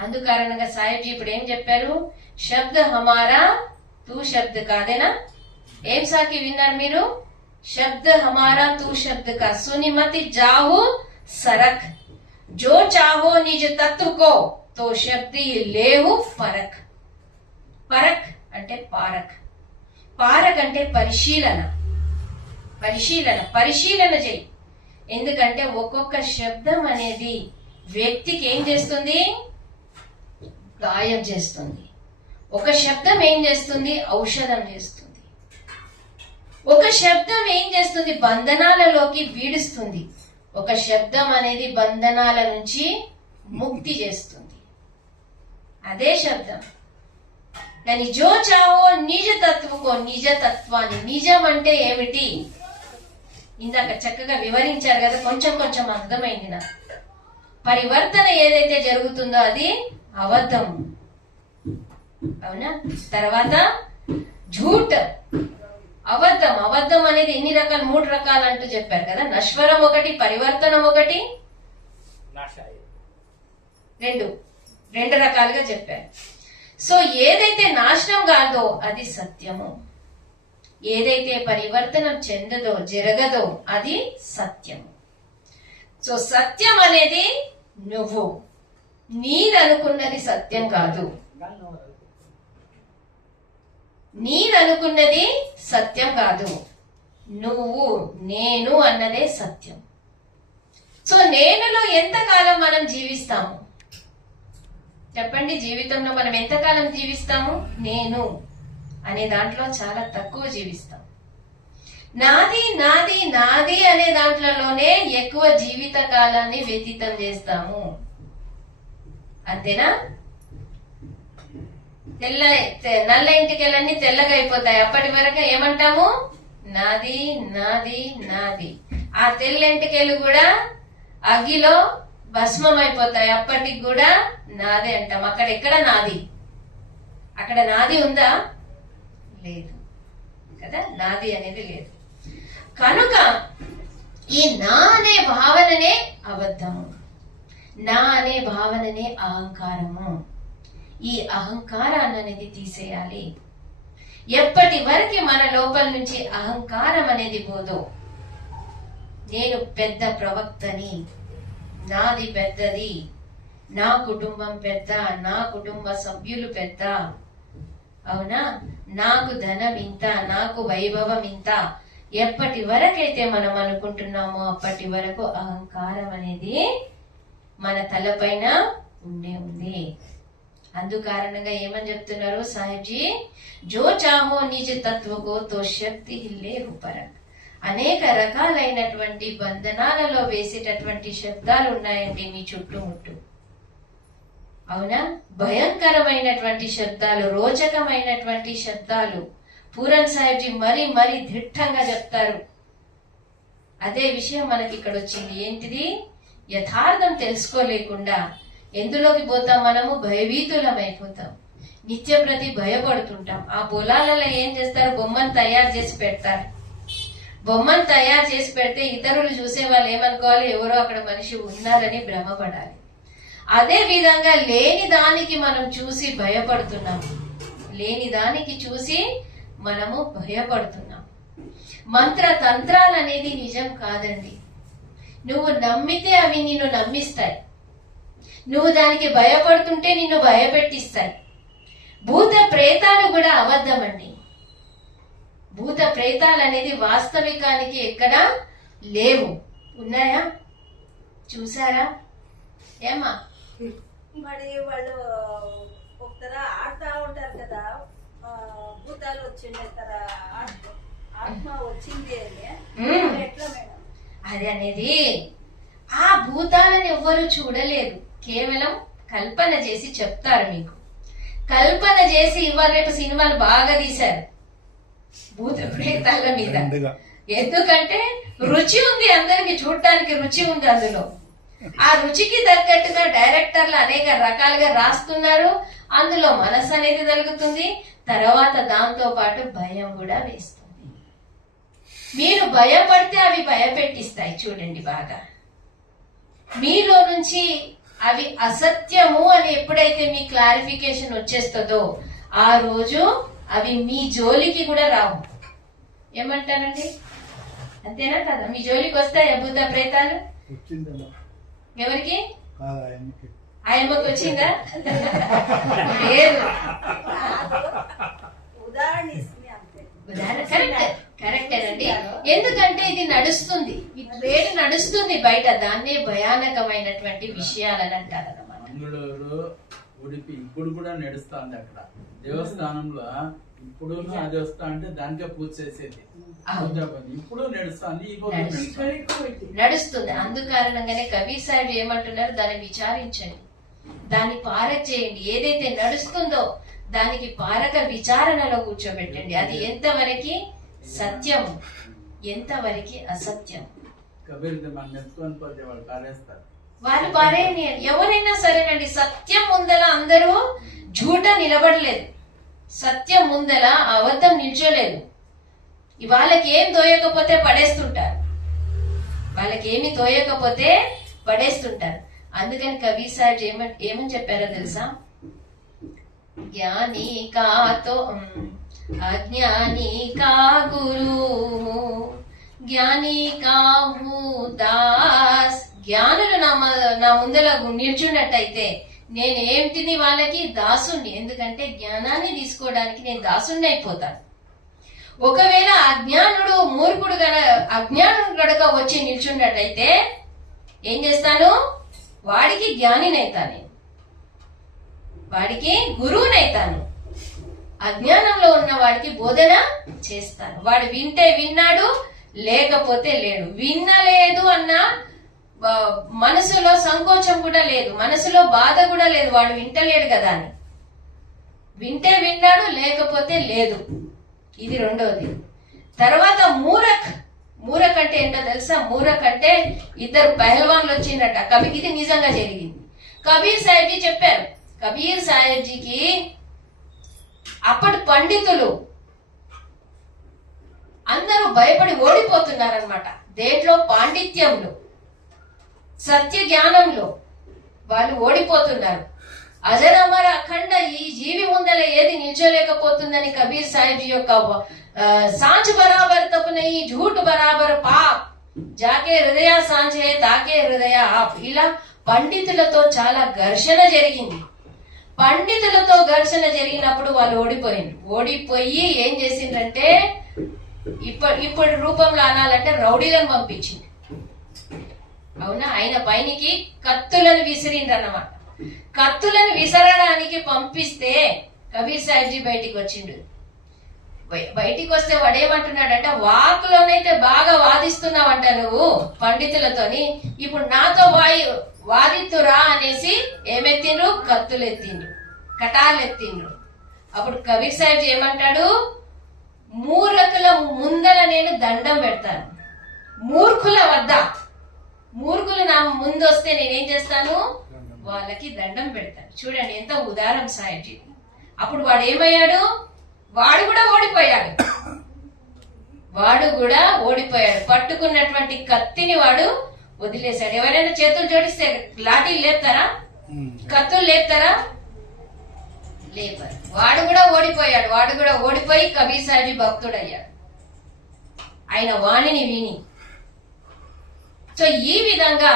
అందుకారణంగా సాహెబ్జీ ఇప్పుడు ఏం చెప్పారు? శబ్ద హమారా తూ శబ్ద కాదేనా? ఏం సాకి విన్నారు మీరు? శబ్ద హమారా తూ శబ్ద కా, సునిమతి జాహు సరక్, జో చాహో నిజ తత్వ కో తో శబ్ది లేవు పరక్. పరక్ అంటే పారక్, పారక్ అంటే పరిశీలన. పరిశీలన పరిశీలన చేయి. ఎందుకంటే ఒక్కొక్క శబ్దం అనేది వ్యక్తికి ఏం చేస్తుంది? గాయం చేస్తుంది. ఒక శబ్దం ఏం చేస్తుంది? ఔషధం చేస్తుంది. ఒక శబ్దం ఏం చేస్తుంది? బంధనాలలోకి వీడుస్తుంది. ఒక శబ్దం అనేది బంధనాల నుంచి ముక్తి చేస్తుంది. అదే శబ్దం. కానీ జో చావో నిజ తత్వకో, నిజ తత్వాన్ని. నిజం అంటే ఏమిటి? ఇందాక చక్కగా వివరించారు కదా, కొంచెం కొంచెం అర్థమైంది నాకు. పరివర్తన ఏదైతే జరుగుతుందో అది అబద్ధం, అవునా? తర్వాత ఝూట్, అబద్ధం. అబద్ధం అనేది ఎన్ని రకాలు? 3 రకాలు అంటూ చెప్పారు కదా. నశ్వరం ఒకటి, పరివర్తనం ఒకటి, రెండు రకాలుగా చెప్పారు. సో ఏదైతే నాశనం కాదో అది సత్యము, ఏదైతే పరివర్తనం చెందదో జరగదో అది సత్యము. సో సత్యం అనేది నువ్వు, నీదనుకున్నది సత్యం కాదు. నీదనుకున్నది సత్యం కాదు, నువ్వు నేను అన్నదే సత్యం. సో నేనులో ఎంతకాలం మనం జీవిస్తాము చెప్పండి? జీవితంలో మనం ఎంతకాలం జీవిస్తాము? నేను అనే దాంట్లో చాలా తక్కువ జీవిస్తాం. నాది నాది నాది అనే దాంట్లోనే ఎక్కువ జీవిత కాలాన్ని వ్యతీతం చేస్తాము. అంతేనా? నల్ల ఇంటికెళ్ళన్నీ తెల్లగా అయిపోతాయి. అప్పటి వరకు ఏమంటాము? నాది నాది నాది. ఆ తెల్ల ఇంటికెళ్ళు కూడా అగ్గిలో భస్మం అయిపోతాయి. అప్పటికి కూడా నాదే అంటాం. అక్కడ ఎక్కడ నాది? అక్కడ నాది ఉందా? లేదు కదా, నాది అనేది లేదు. కనుక ఈ నా అనే భావననే అబద్ధము, నా అనే భావననే అహంకారము. ఈ అహంకారాన్ని అనేది తీసేయాలి. ఎప్పటి వరకు మన లోపల నుంచి అహంకారం అనేది పోదో, నేను పెద్ద ప్రవక్తని, నాది పెద్దది, నా కుటుంబం పెద్ద, నా కుటుంబ సభ్యులు పెద్ద, అవునా, నాకు ధనం ఇంత, నాకు వైభవం ఇంత, ఎప్పటి వరకైతే మనం అనుకుంటున్నామో అప్పటి వరకు అహంకారం అనేది మన తలపైన ఉండే ఉంది. అందుకారణంగా ఏమని చెప్తున్నారు సాహిబ్జీ, జో చాహో నిజ తత్వకో తో శక్తి హిల్లే హుపరక్. అనేక రకాలైనటువంటి బంధనాలలో వేసేటటువంటి శబ్దాలు ఉన్నాయండి మీ చుట్టుముట్టు, అవునా, భయంకరమైనటువంటి శబ్దాలు, రోచకమైనటువంటి శబ్దాలు. పూరన్ సాహిబ్జీ మరీ మరీ దిట్టంగా చెప్తారు. అదే విషయం మనకి ఇక్కడ వచ్చింది. ఏంటిది? యథార్థం తెలుసుకోలేకుండా ఎందులోకి పోతాం మనము? భయభీతులమైపోతాం, నిత్య ప్రతి భయపడుతుంటాం. ఆ పొలాలలో ఏం చేస్తారు? బొమ్మను తయారు చేసి పెడతారు. బొమ్మను తయారు చేసి పెడితే ఇతరులు చూసే వాళ్ళు ఏమనుకోవాలి? ఎవరో అక్కడ మనిషి ఉన్నారని భ్రమపడాలి. అదే విధంగా లేని దానికి మనం చూసి భయపడుతున్నాం, లేని దానికి చూసి మనము భయపడుతున్నాం. మంత్ర తంత్రాలు అనేది నిజం కాదండి. నువ్వు నమ్మితే అవి నిన్ను నమ్మిస్తాయి, నువ్వు దానికి భయపడుతుంటే నిన్ను భయపెట్టిస్తాయి. భూత ప్రేతాలు కూడా అబద్ధమండి. భూత ప్రేతాలు అనేది వాస్తవికానికి ఎక్కడా లేవు. ఉన్నాయా? చూసారా? ఏమా మరి వాళ్ళు ఒకతర ఆడుతా ఉంటారు కదా, భూతాలు వచ్చిండే తర ఆత్మ వచ్చింది అని, ఎట్లా మేడం? అది అనేది ఆ భూతాలను ఎవ్వరు చూడలేదు, కేవలం కల్పన చేసి చెప్తారు మీకు. కల్పన చేసి ఇవాళ రేపు సినిమాలు బాగా తీశారు భూత ప్రేతాల మీద. ఎందుకంటే రుచి ఉంది, అందరికి చూడటానికి రుచి ఉంది అందులో. ఆ రుచికి తగ్గట్టుగా డైరెక్టర్లు అనేక రకాలుగా రాస్తున్నారు. అందులో మనసు అనేది కలుగుతుంది, తర్వాత దాంతో పాటు భయం కూడా వేస్తుంది. మీరు భయపడితే అవి భయపెట్టిస్తాయి. చూడండి బాగా, మీలో నుంచి అవి అసత్యము అని ఎప్పుడైతే మీ క్లారిఫికేషన్ వచ్చేస్తుందో ఆ రోజు అవి మీ జోలికి కూడా రావు. ఏమంటారండి? అంతేనా కదా? మీ జోలికి వస్తాయి భూత ప్రేతాలు? ఎవరికి? ఆయమ్మకి వచ్చిందా? లేదు. ఉదాహరణ ఇస్తుంది అంతే. కరెక్టేనండి. ఎందుకంటే ఇది నడుస్తుంది, ఈ ట్రేడ్ నడుస్తుంది బయట. దాన్నే భయానకమైనటువంటి విషయాలని అంటారు అన్నమాట. మంగళూరు, ఉడిపి ఇప్పుడు కూడా నడుస్తుంది. అక్కడ దేవస్థానంలో ఇప్పుడు అది వస్తా అంటే దానికే పూజ చేసేది. ఇప్పుడు నడుస్తుంది, నడుస్తుంది. అందుకారణంగానే కబీర్ సాహెబ్ ఏమంటున్నారు? దాన్ని విచారించండి, దాన్ని పారక చేయండి. ఏదైతే నడుస్తుందో దానికి పారక విచారణలో కూర్చోబెట్టండి. అది ఎంతవరకు సత్యం, ఎంతవరకు అసత్యం. వాళ్ళు పారేయండి. ఎవరైనా సరేనండి, సత్యం ముందల అందరూ झूठ నిలబడలేదు, సత్యం ముందల అబద్ధం నిల్చోలేదు. వాళ్ళకి ఏం తోయకపోతే పడేస్తుంటారు, వాళ్ళకి ఏమి తోయకపోతే పడేస్తుంటారు. అందుకని కబీర్ సాహెబ్ ఏమని చెప్పారో తెలుసా? జ్ఞాని కాతో అజ్ఞాని కా గురు, జ్ఞాని కాహు దాస్. జ్ఞానులు నా ముందర నిల్చున్నట్టయితే నేనేమిటిని? వాళ్ళకి దాసుణ్ణి. ఎందుకంటే జ్ఞానాన్ని తీసుకోవడానికి నేను దాసుణ్ణి అయిపోతాను. ఒకవేళ అజ్ఞానుడు మూర్ఖుడు అజ్ఞానుడు గడక వచ్చి నిల్చున్నట్టయితే ఏం చేస్తాను? వాడికి జ్ఞానినైతాను, వాడికి గురువునైతాను. అజ్ఞానంలో ఉన్న వాడికి బోధన చేస్తాను. వాడు వింటే విన్నాడు, లేకపోతే లేడు. వినలేదు అన్న మనసులో సంకోచం కూడా లేదు, మనసులో బాధ కూడా లేదు, వాడు వింటలేడు కదా అని. వింటే విన్నాడు, లేకపోతే లేదు. ఇది రెండోది. తర్వాత మూరఖ్. మూరఖ్ అంటే ఏంటో తెలుసా? మూరఖ్ అంటే ఇద్దరు పహల్వాన్లు వచ్చిందట. ఇది నిజంగా జరిగింది. కబీర్ సాహెబ్జీ చెప్పారు. కబీర్ సాహెబ్జీకి అప్పటి పండితులు అందరూ భయపడి ఓడిపోతున్నారనమాట. దేంట్లో? పాండిత్యంలో, సత్య జ్ఞానంలో వాళ్ళు ఓడిపోతున్నారు. అజరమర అఖండ ఈ జీవి ముందర ఏది నిల్చోలేకపోతుందని కబీర్ సాహెబ్జీ యొక్క సాంచ్ బరాబర్ తప్పునయి, झूठ బరాబర్ పాప్, జాకే హృదయ సాంచే తాకే హృదయ ఆప్, ఇలా పండితులతో చాలా ఘర్షణ జరిగింది. పండితులతో ఘర్షణ జరిగినప్పుడు వాళ్ళు ఓడిపోయి ఏం చేసిందంటే ఇప్పటి రూపంలో అనాలంటే రౌడీలను పంపించింది. అవునా, ఆయన పైనికి కత్తులను విసిరిండ్రన్నమాట. కత్తులను విసరడానికి పంపిస్తే కబీర్ సాహిబ్జీ బయటికి వచ్చిండు. బయటికి వస్తే వాడేమంటున్నాడంటే, వాకులోనైతే బాగా వాదిస్తున్నావంట నువ్వు పండితులతోని, ఇప్పుడు నాతో వాదిత్తురా అనేసి ఏమెత్తిండ్రు, కత్తులు ఎత్తిండ్రు, కటార్లు ఎత్తిండ్రు. అప్పుడు కబీర్ సాహిబ్ ఏమంటాడు, మూర్ఖుల ముందర నేను దండం పెడతాను, మూర్ఖులు నా ముందు వస్తే నేనేం చేస్తాను, వాళ్ళకి దండం పెడతాను. చూడండి ఎంత ఉదారం సాహిబ్జీ. అప్పుడు వాడు ఏమయ్యాడు, వాడు కూడా ఓడిపోయాడు. పట్టుకున్నటువంటి కత్తిని వాడు వదిలేశాడు. ఎవరైనా చేతులు జోడిస్తే లాఠీలు లేపుతారా, కత్తులు లేపుతారా? లేపరు. వాడు కూడా ఓడిపోయి కబీర్ సాహిబ్ భక్తుడయ్యాడు ఆయన వాణిని విని. సో ఈ విధంగా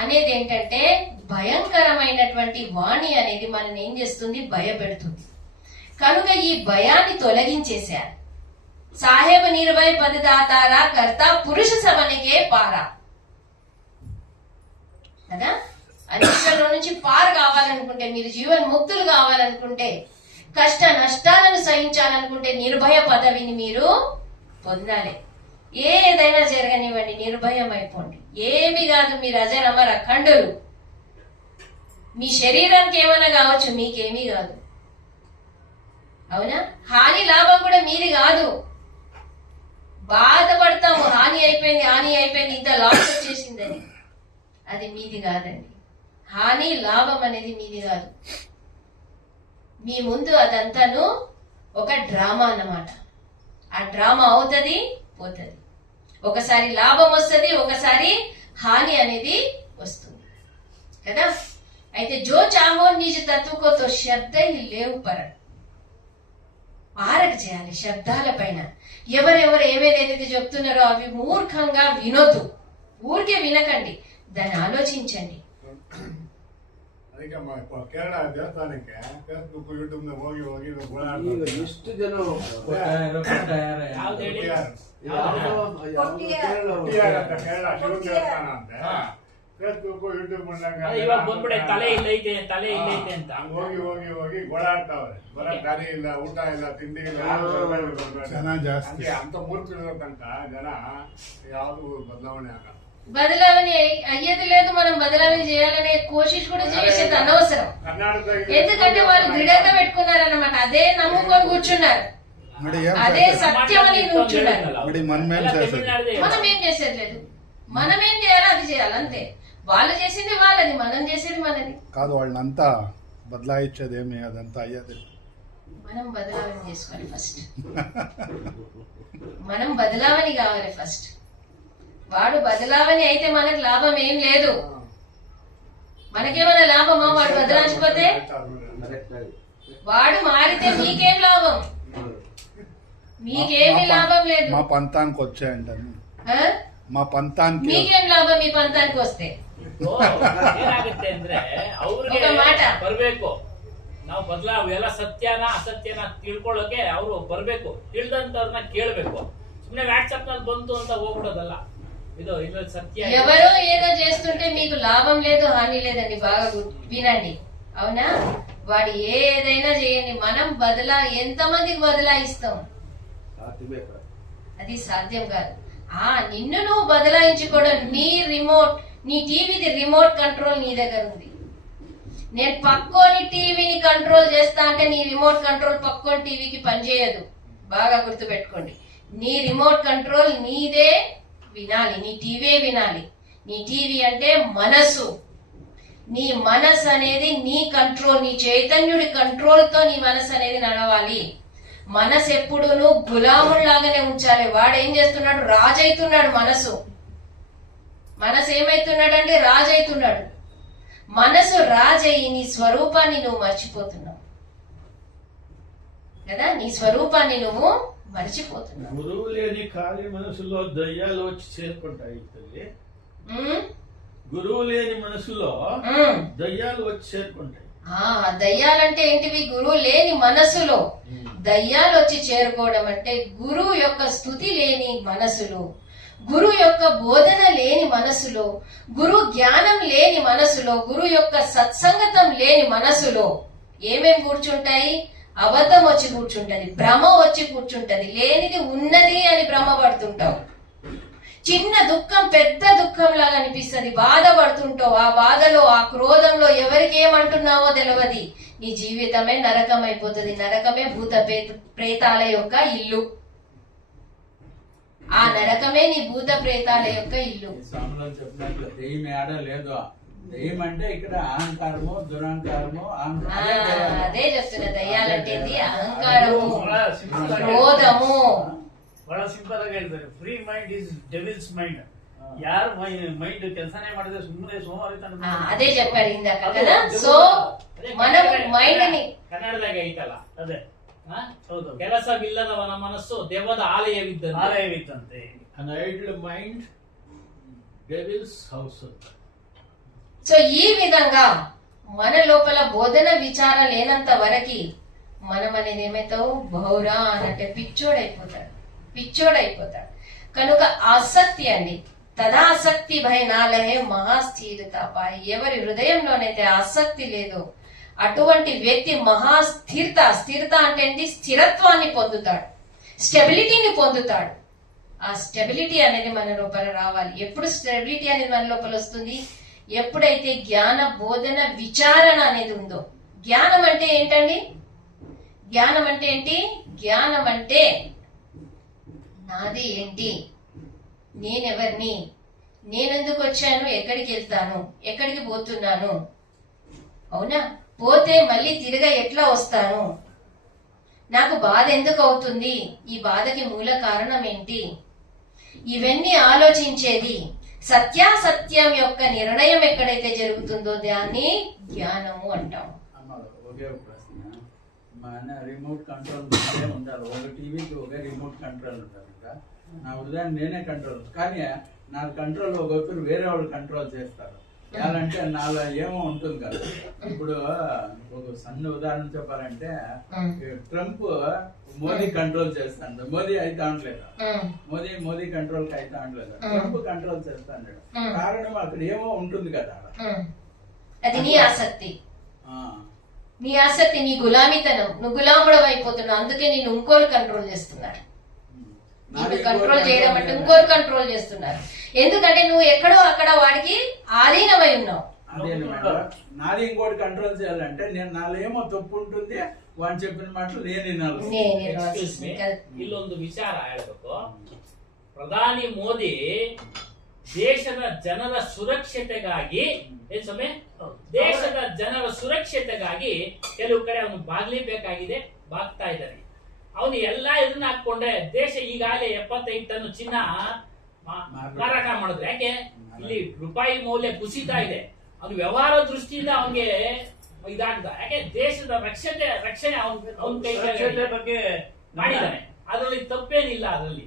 అనేది ఏంటంటే, భయంకరమైనటువంటి వాణి అనేది మనల్ని ఏం చేస్తుంది, భయపెడుతుంది. కనుక ఈ భయాన్ని తొలగించేశారు. సాహెబ్ నిర్భయ పదదాతారా కర్త పురుష సభనికే పారా కదా. అన్నిటిలో నుంచి పారు కావాలనుకుంటే, మీరు జీవన్ ముక్తులు కావాలనుకుంటే, కష్ట నష్టాలను సహించాలనుకుంటే నిర్భయ పదవిని మీరు పొందాలి. ఏదైనా జరగనివ్వండి, నిర్భయం అయిపోండి. ఏమి కాదు, మీరు అజరమర అఖండులు. మీ శరీరానికి ఏమైనా కావచ్చు, మీకేమీ కాదు. అవునా, హాని లాభం కూడా మీది కాదు. బాధపడతాము, హాని అయిపోయింది, ఇంత లాస్ వచ్చేసిందని. అది మీది కాదండి. హాని లాభం అనేది మీది కాదు. మీ ముందు అదంతాను ఒక డ్రామా అన్నమాట. ఆ డ్రామా అవుతుంది, పోతుంది. ఒకసారి లాభం వస్తుంది, ఒకసారి హాని అనేది వస్తుంది కదా. అయితే జో చాహో నిజ తత్వకోతో శబ్ద లేవు పర ఆరక చేయాలి శబ్దాల పైన. ఎవరెవరు ఏవేదైతే చెప్తున్నారో అవి మూర్ఖంగా వినొద్దు. ఊరికే వినకండి, దాన్ని ఆలోచించండి. ಅದಕ್ಕೆ ಕೇರಳ ದೇವಸ್ಥಾನಕ್ಕೆ ಫೇಸ್ಬುಕ್ ಯೂಟ್ಯೂಬ್ ಹೋಗಿ ಈಗ ಎಷ್ಟು ಜನ ಯಾವ್ದು ಹೇಳಿ? ಕೇರಳ ಶಿವ ದೇವಸ್ಥಾನ ಅಂತೆ ಫೇಸ್ಬುಕ್ ಯೂಟ್ಯೂಬ್ ಇವಾಗ ಬಂದ್ಬಿಡೆ ತಲೆ ಇಲ್ಲೈತೆ ಅಂತ ಹೋಗಿ ಗೋಳಾಡ್ತಾವ್ರೆ. ಬರಕ್ ದಾರಿ ಇಲ್ಲ, ಊಟ ಇಲ್ಲ, ತಿಂಡಿ ಇಲ್ಲ, ಜನ ಜಾಸ್ತಿ. ಅಂತ ಮೂರ್ಖಿರೋ ತನಕ ಜನ ಯಾವ್ದು ಬದಲಾವಣೆ ಆಗಲ್ಲ. బదలావని అయ్యేది లేదు. మనం బదలావని చేయాలనే కోషిష్ కూడా చేసేది అనవసరం. ఎందుకంటే వాళ్ళు దృఢంగా పెట్టుకున్నారన్నమాట. అదే నమ్ముకొని కూర్చున్నారు, అదే సత్యం అని కూర్చున్నారు. మనం ఏం చేసేది లేదు. మనం ఏం చేయాలో అది చేయాలి అంతే. వాళ్ళు చేసింది వాళ్ళది, మనం చేసేది మనది కాదు. వాళ్ళంతా బదలాయించేదేమి, అదంతా అయ్యేది. మనం బదలావని చేసుకోవాలి ఫస్ట్. మనం బదలావని కావాలి ఫస్ట్. వాడు బదలావని అయితే మనకు లాభం ఏం లేదు. మనకేమైనా లాభమా వాడు బదలాయించిపోతే? వాడు మారితే మీకేం లాభం? మీకేమి లాభం లేదు. మా పంతానికి వచ్చాయంట. మా పంతానికి మీకేం లాభం మీ పంతానికి వస్తే? ಏನಾಗುತ್ತೆ ಅಂದ್ರೆ ಅವ್ರಿಗೆ ఒక మాట. ಬರ್ಬೇಕು. ನಾವು ಎಲ್ಲ ಸತ್ಯನ ಅಸತ್ಯನ ತಿಳ್ಕೊಳ್ಳೋಕೆ ಅವರು ಬರ್ಬೇಕು. ತಿಳಿದಂತವ್ರನ್ನ ಕೇಳ್ಬೇಕು. ಸುಮ್ನೆ ವಾಟ್ಸ್ಆಪ್ ನಲ್ಲಿ ಬಂತು ಅಂತ ಹೋಗ್ಬಿಡೋದಲ್ಲ. ಇದು సత్య. ఎవరో ఏదో చేస్తుంటే మీకు లాభం లేదు, హాని లేదండి. బాగా వినండి. అవునా, వాడు ఏదైనా చేయండి, మనం ఎంతమందికి బదలాయిస్తాం? అది సాధ్యం కాదు. నిన్ను నువ్వు బదలాయించుకోవడం, నీ టీవీది రిమోట్ కంట్రోల్ నీ దగ్గర ఉంది. నేను పక్కోని టీవీని కంట్రోల్ చేస్తా అంటే నీ రిమోట్ కంట్రోల్ పక్కోని టీవీకి పనిచేయదు. బాగా గుర్తుపెట్టుకోండి. నీ రిమోట్ కంట్రోల్ నీదే వినాలి, నీ టీవీ వినాలి. నీ టీవీ అంటే మనసు. నీ మనసు అనేది నీ కంట్రోల్, నీ చైతన్యుడి కంట్రోల్ తో నీ మనసు అనేది నడవాలి. మనసు ఎప్పుడు నువ్వు గులాముల్లాగానే ఉంచాలి. వాడు ఏం చేస్తున్నాడు? రాజు అవుతున్నాడు. మనసు ఏమైతున్నాడంటే రాజు అవుతున్నాడు. మనసు రాజయ్యి నీ స్వరూపాన్ని నువ్వు మర్చిపోతున్నావు కదా. నీ స్వరూపాన్ని నువ్వు మర్చిపోతున్నావు. గురువు లేని ఖాళీ మనసులో దయ్యాలు వచ్చి చేరుకుంటాయి. గురువు లేని మనసులో ఉమ్. దయ్యాలు వచ్చి చేరుకుంటాయి. దయ్యాలంటే ఏంటివి? గురువు లేని మనసులో దయ్యాలు వచ్చి చేరుకోవడం అంటే గురువు యొక్క స్థుతి లేని మనసులో, గురువు యొక్క బోధన లేని మనసులో, గురు జ్ఞానం లేని మనసులో, గురువు యొక్క సత్సంగతం లేని మనసులో ఏమేం కూర్చుంటాయి? అబద్ధం వచ్చి కూర్చుంటది, భ్రమ వచ్చి కూర్చుంటది, లేనిది ఉన్నది అని భ్రమ పడుతుంటావు. చిన్న దుఃఖం పెద్ద దుఃఖం లాగా అనిపిస్తుంది, బాధపడుతుంటావు. ఆ బాధలో ఆ క్రోధంలో ఎవరికి ఏమంటున్నావో తెలియదు. నీ జీవితమే నరకం అయిపోతుంది. నరకమే భూత ప్రేతాల యొక్క ఇల్లు. ఆ నరకమే నీ భూత ప్రేతాల యొక్క ఇల్లు. స్వామిలో చెప్పినట్లు దెయ్యం ఏడ లేదు. దెయ్యం అంటే ఇక్కడ అహంకారము, దురహంకారము, అదే చెప్తున్నా. దయ్యాలంటే అహంకారము, క్రోధము. ಬಹಳ ಸಿಂಪಲ್ ಆಗಿ ಹೇಳ್ತಾರೆ, free mind is devils mind. ಯಾರು ಮೈಂಡ್ ಕೆಲಸನೇ ಮಾಡಿದ್ರೆ ಸುಮ್ಮನೆ ಸೋಮಾರಿತನ. అదే చెప్పారు ఇందాక కదా. సో మనం మైండ్ ని ಕನ್ನಡದಾಗ ಐತಲ್ಲ ಅದೇ ಹೌದು, ಕೆಲಸವಿಲ್ಲದವನ ಮನಸ್ಸು ದೆವ್ವದ ಆಲಯವಿದ್ದಂತೆ. ಆಲಯವಿದ್ದಂತೆ. an idle mind devil's house. So ఈ విధంగా మన లోపల బోధన విచార లేనంత వరకు మనం అనేది ఏమైతావు? బౌరా అనంటే పిచ్చోడైపోతాడు. కనుక ఆసక్తి అండి. తదాసక్తి భయ నాలహే మహాస్థిరత పాయి. ఎవరి హృదయంలోనైతే ఆసక్తి లేదో అటువంటి వ్యక్తి స్థిరత అంటే ఏంటి? స్థిరత్వాన్ని పొందుతాడు, స్టెబిలిటీని పొందుతాడు. ఆ స్టెబిలిటీ అనేది మన లోపల రావాలి. ఎప్పుడు స్టెబిలిటీ అనేది మన లోపల వస్తుంది? ఎప్పుడైతే జ్ఞాన బోధన విచారణ అనేది ఉందో. జ్ఞానం అంటే ఏంటండి? జ్ఞానం అంటే ఏంటి? జ్ఞానం అంటే నాది ఏంటి, నేనెవరిని, నేనెందుకు వచ్చాను, ఎక్కడికి వెళ్తాను, ఎక్కడికి పోతున్నాను, అవునా, పోతే మళ్ళీ తిరిగా ఎట్లా వస్తాను, నాకు బాధ ఎందుకు అవుతుంది, ఈ బాధకి మూల కారణం ఏంటి, ఇవన్నీ ఆలోచించేది. సత్యాసత్యం యొక్క నిర్ణయం ఎక్కడైతే జరుగుతుందో దాన్ని జ్ఞానము అంటాం. ఒకే ప్రశ్న, మన రిమోట్ కంట్రోల్ ఉండాలి. ఒక టీవీకి ఒక రిమోట్ కంట్రోల్ ఉండాలి. నా ఉదాహరణ నేనే కంట్రోల్, కానీ నా కంట్రోల్ ఒకరు వేరే వాళ్ళు కంట్రోల్ చేస్తారు. ఎలాంటే నాలో ఏమో ఉంటుంది కదా. ఇప్పుడు ఒక సన్న ఉదాహరణ చెప్పాలంటే, ట్రంప్ మోదీ కంట్రోల్ చేస్తాడు, మోదీ అయితే అనట్లేదు, మోదీ కంట్రోల్ కి అయితే అనట్లేదు, ట్రంప్ కంట్రోల్ చేస్తాడు. కారణం అక్కడ ఏమో ఉంటుంది కదా. అది నీ ఆసక్తి, నీ ఆసక్తి, నీ గులామీతనం. నువ్వు గులాముడు అయిపోతున్నావు, అందుకే నేను ఇంకోరు కంట్రోల్ చేస్తున్నాడు. నీకు కంట్రోల్ చేయడం అంటే ఇంకోరు కంట్రోల్ చేస్తున్నారు. ఎందుకంటే నువ్వు ఎక్కడో అక్కడ వాడికి ఆధీనమై ఉన్నావు. నాది ఇంకోటి కంట్రోల్ చేయాలంటే నేను నాలో ఏమో తప్పు ఉంటుంది, వాడు చెప్పిన మాటలు నేను ಇಲ್ಲೊಂದು ವಿಚಾರ ಹೇಳಬೇಕು. ಪ್ರಧಾನಿ ಮೋದಿ ದೇಶದ ಜನರ ಸುರಕ್ಷತೆಗಾಗಿ ದೇಶದ ಜನರ ಸುರಕ್ಷತೆಗಾಗಿ ಕೆಲವು ಕಡೆ ಅವನು ಬಾಗ್ಲೇಬೇಕಾಗಿದೆ, ಬಾಗ್ತಾ ಇದ್ದಾನೆ. ಅವನು ಎಲ್ಲಾ ಇದನ್ನ ಹಾಕೊಂಡ್ರೆ ದೇಶ ಈಗಾಗಲೇ 75 ಟನ್ ಚಿನ್ನ ಮಾರಾಟ ಮಾಡಿದ್ರೆ, ಯಾಕೆ ಇಲ್ಲಿ ರೂಪಾಯಿ ಮೌಲ್ಯ ಕುಸಿತಾ ಇದೆ. ಅವನು ವ್ಯವಹಾರ ದೃಷ್ಟಿಯಿಂದ ಅವನಿಗೆ ಇದಾಗ್ದ, ಯಾಕೆ ದೇಶದ ರಕ್ಷಣೆ ಅವನ ಕೈ ಬಗ್ಗೆ ಮಾಡಿದ್ದಾನೆ. ಅದರಲ್ಲಿ ತಪ್ಪೇನಿಲ್ಲ. ಅದರಲ್ಲಿ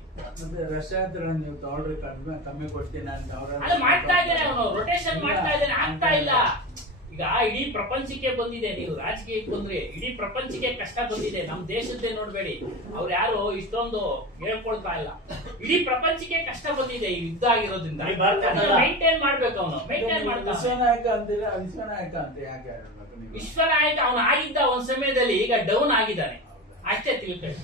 ರಷ್ಯಾ ಹತ್ರ ನೀವು ತಗೊಳ್ರಿ, ಕಮ್ಮಿ ಕೊಡ್ತೀನಿ ಅಂತ ಅದು ಮಾಡ್ತಾ ಇದ್ದಾನೆ, ಅವನು ರೊಟೇಷನ್ ಮಾಡ್ತಾ ಇದ್ದಾನೆ, ಆಗ್ತಾ ಇಲ್ಲ. ಈಗ ಇಡೀ ಪ್ರಪಂಚಕ್ಕೆ ಬಂದಿದೆ, ನೀವು ರಾಜಕೀಯಕ್ಕೆ ಬಂದ್ರೆ ಇಡೀ ಪ್ರಪಂಚಕ್ಕೆ ಕಷ್ಟ ಬಂದಿದೆ. ನಮ್ ದೇಶದ್ದೇ ನೋಡ್ಬೇಡಿ, ಅವ್ರು ಯಾರು ಇಷ್ಟೊಂದು ಹೇಳ್ಕೊಳ್ತಾ ಇಲ್ಲ. ಇಡೀ ಪ್ರಪಂಚಕ್ಕೆ ಕಷ್ಟ ಬಂದಿದೆ ಈ ಯುದ್ಧ ಆಗಿರೋದ್ರಿಂದ. ಮೈಂಟೈನ್ ಮಾಡ್ಬೇಕು, ಅವನು ಮೈಂಟೈನ್ ಮಾಡ್ತಾ. ವಿಶ್ವನಾಯಕ ಅಂತೀರಾ? ವಿಶ್ವನಾಯಕ ಅಂತ ಯಾಕೆ ವಿಶ್ವನಾಯಕ ಅವನು ಆಗಿದ್ದ ಒಂದ್ ಸಮಯದಲ್ಲಿ, ಈಗ ಡೌನ್ ಆಗಿದ್ದಾನೆ ಅಷ್ಟೇ ತಿಳ್ಕೊಳ್ಳಿ.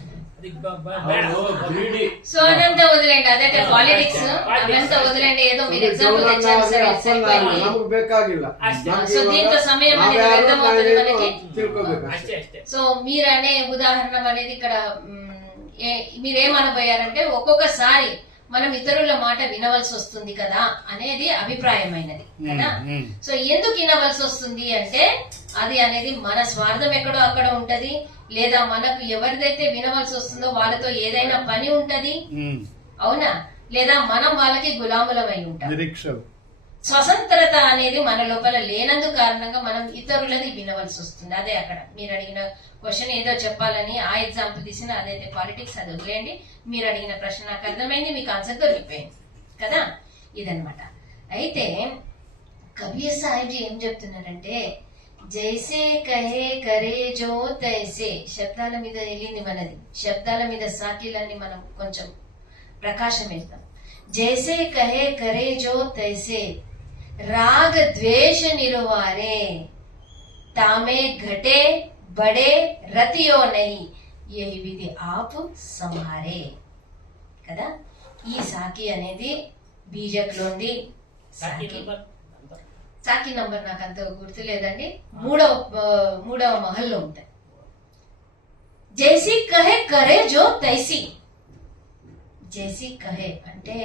సో అదంతా వదిలేండి, అదంటే పాలిటిక్స్, అదంతా వదిలేండి. ఏదో మీరు ఎగ్జాంపుల్ తెచ్చారు, సరే సరిపోయింది. సో దీంతో సమయం అనేది అర్థమవుతుంది మనకి. సో మీరనే ఉదాహరణ అనేది ఇక్కడ మీరేమనబోయారంటే, ఒక్కొక్కసారి మనం ఇతరుల మాట వినవలసి వస్తుంది కదా అనేది అభిప్రాయమైనది కదా. సో ఎందుకు వినవలసి వస్తుంది అంటే, అది అనేది మన స్వార్థం ఎక్కడో అక్కడ ఉంటది, లేదా మనకు ఎవరిదైతే వినవలసి వస్తుందో వాళ్ళతో ఏదైనా పని ఉంటది, అవునా, లేదా మనం వాళ్ళకి గులాములమై ఉంటాం. స్వతంత్రత అనేది మన లోపల లేనందు కారణంగా మనం ఇతరులది వినవలసి వస్తుంది. అదే అక్కడ మీరు అడిగిన క్వశ్చన్ ఏదో చెప్పాలని ఆ ఎగ్జాంపుల్ తీసిన, అదైతే పాలిటిక్స్, అది వదిలేయండి. మీరు అడిగిన ప్రశ్న నాకు అర్థమైంది, మీకు ఆన్సర్ దొరికిపోయింది కదా. ఇదనమాట. అయితే కబీర్ సాహిబ్ జీ ఏం చెప్తున్నారంటే, జైసే కహే కరే జో తైసే, శబ్దాల మీద వెళ్ళింది మనది, శబ్దాల మీద సాకిలన్నీ మనం కొంచెం ప్రకాశం వేద్దాం. జైసే కహే కరే జో తైసే, రాగ ద్వేష నిరువారే, తామే ఘటే బడే రతియో నహి, యహి విధి ఆప్ సంహారే. కదా, ఈ సాకి అనేది బీజక్లోంది. సాకి నంబర్ సాకి నంబర్ నాకు అంత గుర్తు లేదండి, మూడవ మహల్లో ఉంటాయి. జైసి కహే కరే జో తైసి. జైసి కహే అంటే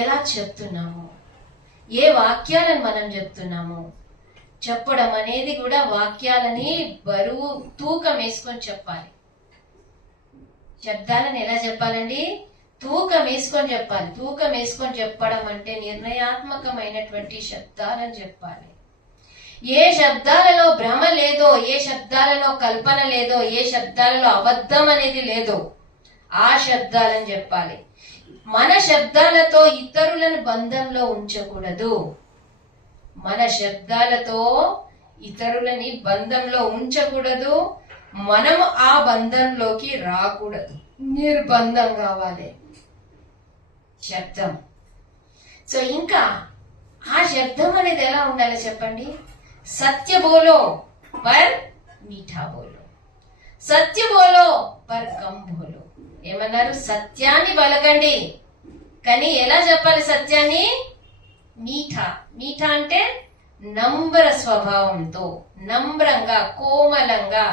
ఎలా చెప్తున్నాము, ఏ వాక్యాలను మనం చెప్తున్నాము. చెప్పడం అనేది కూడా వాక్యాలని బరువు తూకం వేసుకొని చెప్పాలి. శబ్దాలను ఎలా చెప్పాలండి? తూకం వేసుకొని చెప్పాలి. తూకం వేసుకొని చెప్పడం అంటే నిర్ణయాత్మకమైనటువంటి శబ్దాలను చెప్పాలి. ఏ శబ్దాలలో భ్రమ లేదో, ఏ శబ్దాలలో కల్పన లేదో, ఏ శబ్దాలలో అబద్ధం అనేది లేదో ఆ శబ్దాలను చెప్పాలి. మన శబ్దాలతో ఇతరులను బంధంలో ఉంచకూడదు. మన శబ్దాలతో ఇతరులని బంధంలో ఉంచకూడదు. మనము ఆ బంధంలోకి రాకూడదు. నిర్బంధం కావాలి శబ్దం. సో ఇంకా ఆ శబ్దం అనేది ఎలా ఉండాలి చెప్పండి? సత్య బోలో పర్ మీఠా బోలో, సత్య బోలో పర్ కమ్ బోలో. ఏమన్నారు? సత్యాన్ని పలకండి, కానీ ఎలా చెప్పాలి సత్యాన్ని? మీఠా. మీఠా అంటే నంబ్ర స్వభావంతో, నంబ్రంగా, కోమలంగా,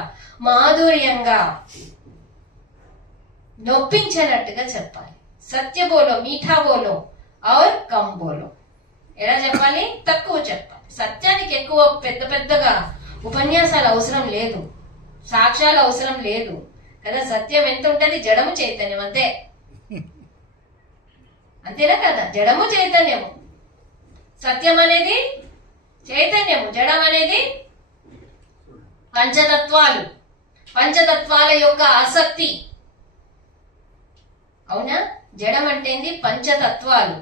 మాధుర్యంగా, నొప్పించినట్టుగా చెప్పాలి. సత్య బోలో, మీఠా బోలో ఔర్ కమ్ బోలో. ఎలా చెప్పాలి? తక్కువ చెప్పాలి. సత్యానికి ఎక్కువ పెద్ద పెద్దగా ఉపన్యాసాలు అవసరం లేదు, సాక్ష్యాలు అవసరం లేదు కదా. సత్యం ఎంత ఉంటది? జడము చైతన్యం, అంతే. అంతేనా కదా? జడము చైతన్యము. సత్యం అనేది చైతన్యము, జడం అనేది పంచతత్వాలు, పంచతత్వాల యొక్క ఆసక్తి. అవునా? జడం అంటే పంచతత్వాలు.